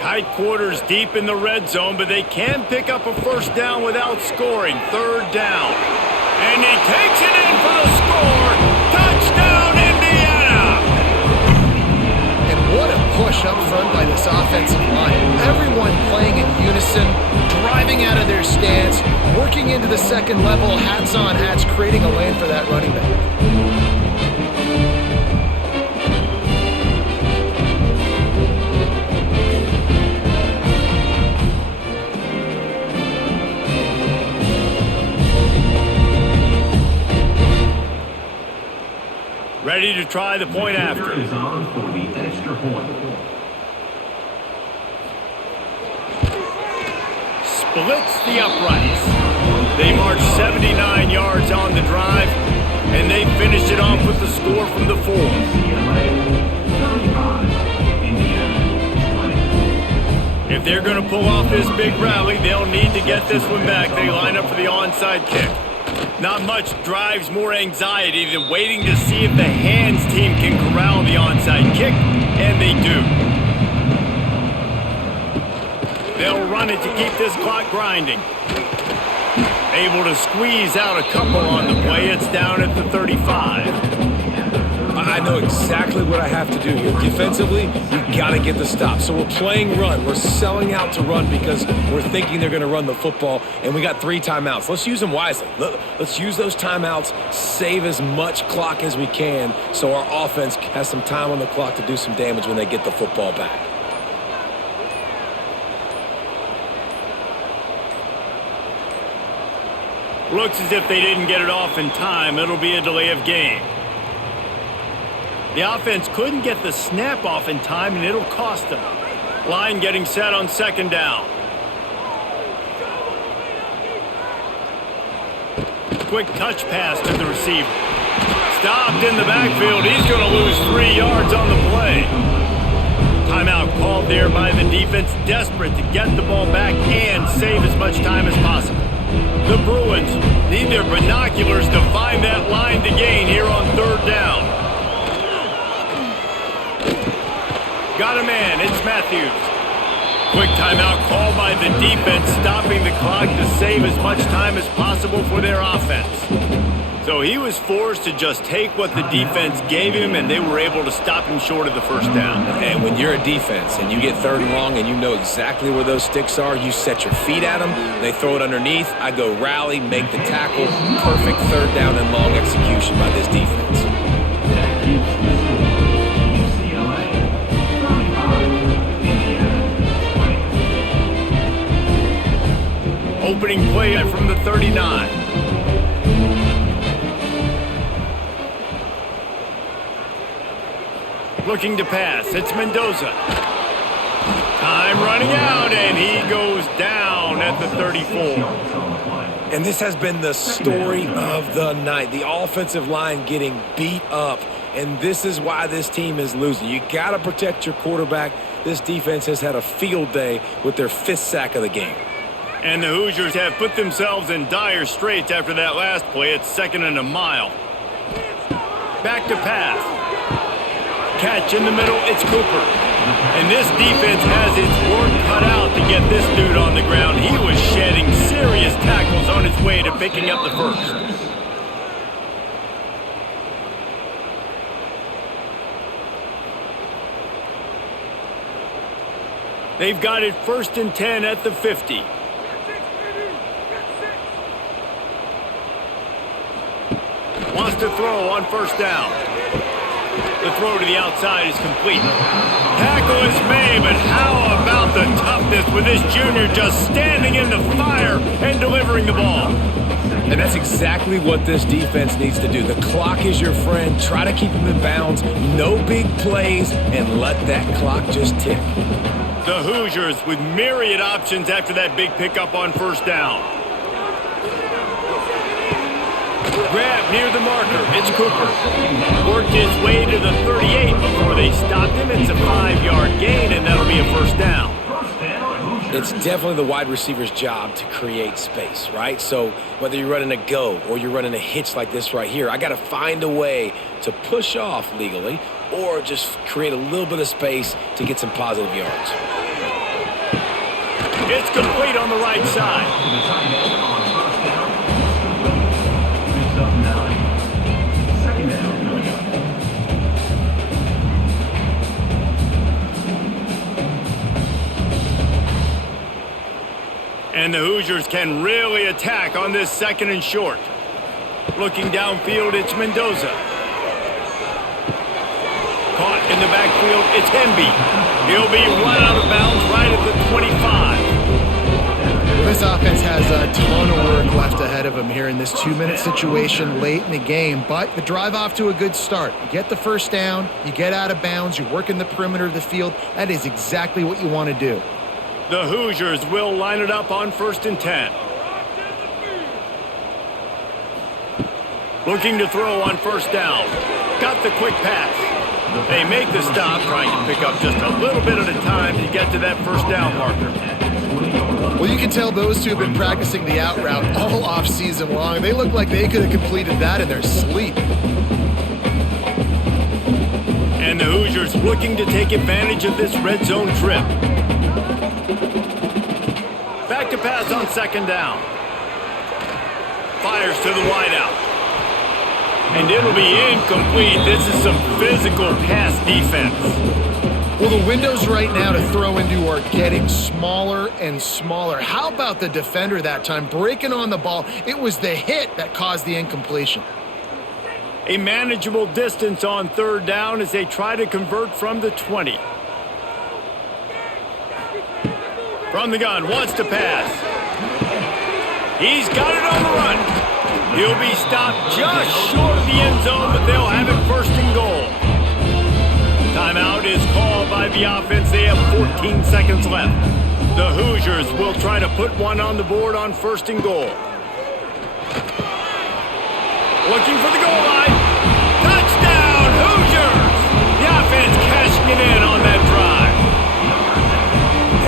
Tight quarters deep in the red zone, but they can pick up a 1st down without scoring. 3rd down. And he takes it in for the score. Touchdown, Indiana! What a push up front by this offensive line. Everyone playing in unison, driving out of their stance, working into the 2nd level, hats on hats, creating a lane for that running back. Ready to try the point after. Is on for the extra point. Splits the uprights. They march 79 yards on the drive, and they finished it off with the score from the 4. UCLA 35, Indiana 20. If they're going to pull off this big rally, they'll need to get this one back. They line up for the onside kick. Not much drives more anxiety than waiting to see if the hands team can corral the onside kick, and they do. They'll run it to keep this clock grinding. Able to squeeze out a couple on the play. It's down at the 35. I know exactly what I have to do here. Defensively, we've got to get the stop. So we're playing run. We're selling out to run because we're thinking they're going to run the football, and we got 3 timeouts. Let's use them wisely. Let's use those timeouts, save as much clock as we can so our offense has some time on the clock to do some damage when they get the football back. Looks as if they didn't get it off in time. It'll be a delay of game. The offense couldn't get the snap off in time, and it'll cost them. Line getting set on second down. Quick touch pass to the receiver. Stopped in the backfield. He's going to lose 3 yards on the play. Timeout called there by the defense, desperate to get the ball back and save as much time as possible. The Bruins need their binoculars to find that line to gain here on third down. Got a man, it's Matthews. Quick timeout called by the defense, stopping the clock to save as much time as possible for their offense. So he was forced to just take what the defense gave him, and they were able to stop him short of the first down. And when you're a defense and you get third and long and you know exactly where those sticks are, you set your feet at them, they throw it underneath, I go rally, make the tackle. Perfect third down and long execution by this defense. That keeps the score. UCLA 35, Indiana 20. Opening play from the 39. Looking to pass, it's Mendoza. Time running out, and he goes down at the 34. And this has been the story of the night. The offensive line getting beat up, and this is why this team is losing. You got to protect your quarterback. This defense has had a field day with their 5th sack of the game. And the Hoosiers have put themselves in dire straits after that last play. It's 2nd and a mile. Back to pass. Catch in the middle, it's Cooper. And this defense has its work cut out to get this dude on the ground. He was shedding serious tackles on his way to picking up the first. They've got it 1st and 10 at the 50. Wants to throw on first down. The throw to the outside is complete. Tackle is made, but how about the toughness with this junior just standing in the fire and delivering the ball? And that's exactly what this defense needs to do. The clock is your friend. Try to keep them in bounds. No big plays, and let that clock just tick. The Hoosiers with myriad options after that big pickup on first down. Grab near the marker. It's Cooper. Worked his way to the 38 before they stopped him. It's a 5-yard gain, and that'll be a first down. It's definitely the wide receiver's job to create space, right? So whether you're running a go or you're running a hitch like this right here, I got to find a way to push off legally or just create a little bit of space to get some positive yards. It's complete on the right side. And the Hoosiers can really attack on this 2nd and short. Looking downfield, it's Mendoza. Caught in the backfield, it's Hemby. He'll be run out of bounds right at the 25. This offense has a ton of work left ahead of him here in this 2-minute situation late in the game, but the drive off to a good start. You get the first down, you get out of bounds, you work in the perimeter of the field. That is exactly what you want to do. The Hoosiers will line it up on 1st and 10. Looking to throw on first down. Got the quick pass. They make the stop, trying to pick up just a little bit at a time to get to that first down marker. Well, you can tell those two have been practicing the out route all off season long. They look like they could have completed that in their sleep. And the Hoosiers looking to take advantage of this red zone trip. Back to pass on 2nd down. Fires to the wideout. And it'll be incomplete. This is some physical pass defense. Well, the windows right now to throw into are getting smaller and smaller. How about the defender that time breaking on the ball? It was the hit that caused the incompletion. A manageable distance on 3rd down as they try to convert from the 20. From the gun, wants to pass. He's got it on the run. He'll be stopped just short of the end zone, but they'll have it 1st and goal. is called by the offense. They have 14 seconds left. The Hoosiers will try to put one on the board on 1st and goal. Looking for the goal line. Touchdown, Hoosiers! The offense cashing it in on that drive.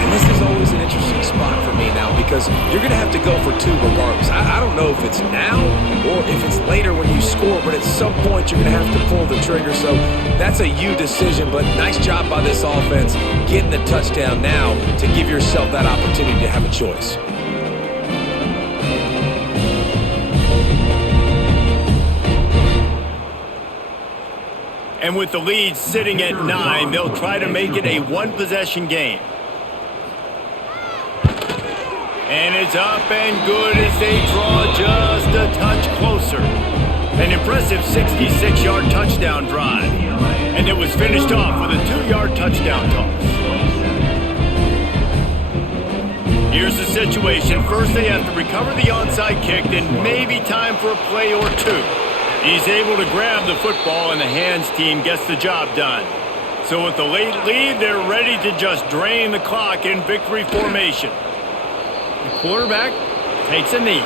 And this is always an interesting spot for me now because you're going to have to go for 2 regardless. I don't know if it's now or if it's later when you score, but at some point you're going to have to pull the trigger. So that's a you decision, but nice job by this offense getting the touchdown now to give yourself that opportunity to have a choice. And with the lead sitting at 9, they'll try to make it a 1-possession game. And it's up and good as they draw just a touch closer. An impressive 66-yard touchdown drive. And it was finished off with a 2-yard touchdown toss. Here's the situation. First, they have to recover the onside kick, then maybe time for a play or 2. He's able to grab the football, and the hands team gets the job done. So with the late lead, they're ready to just drain the clock in victory formation. The quarterback takes a knee.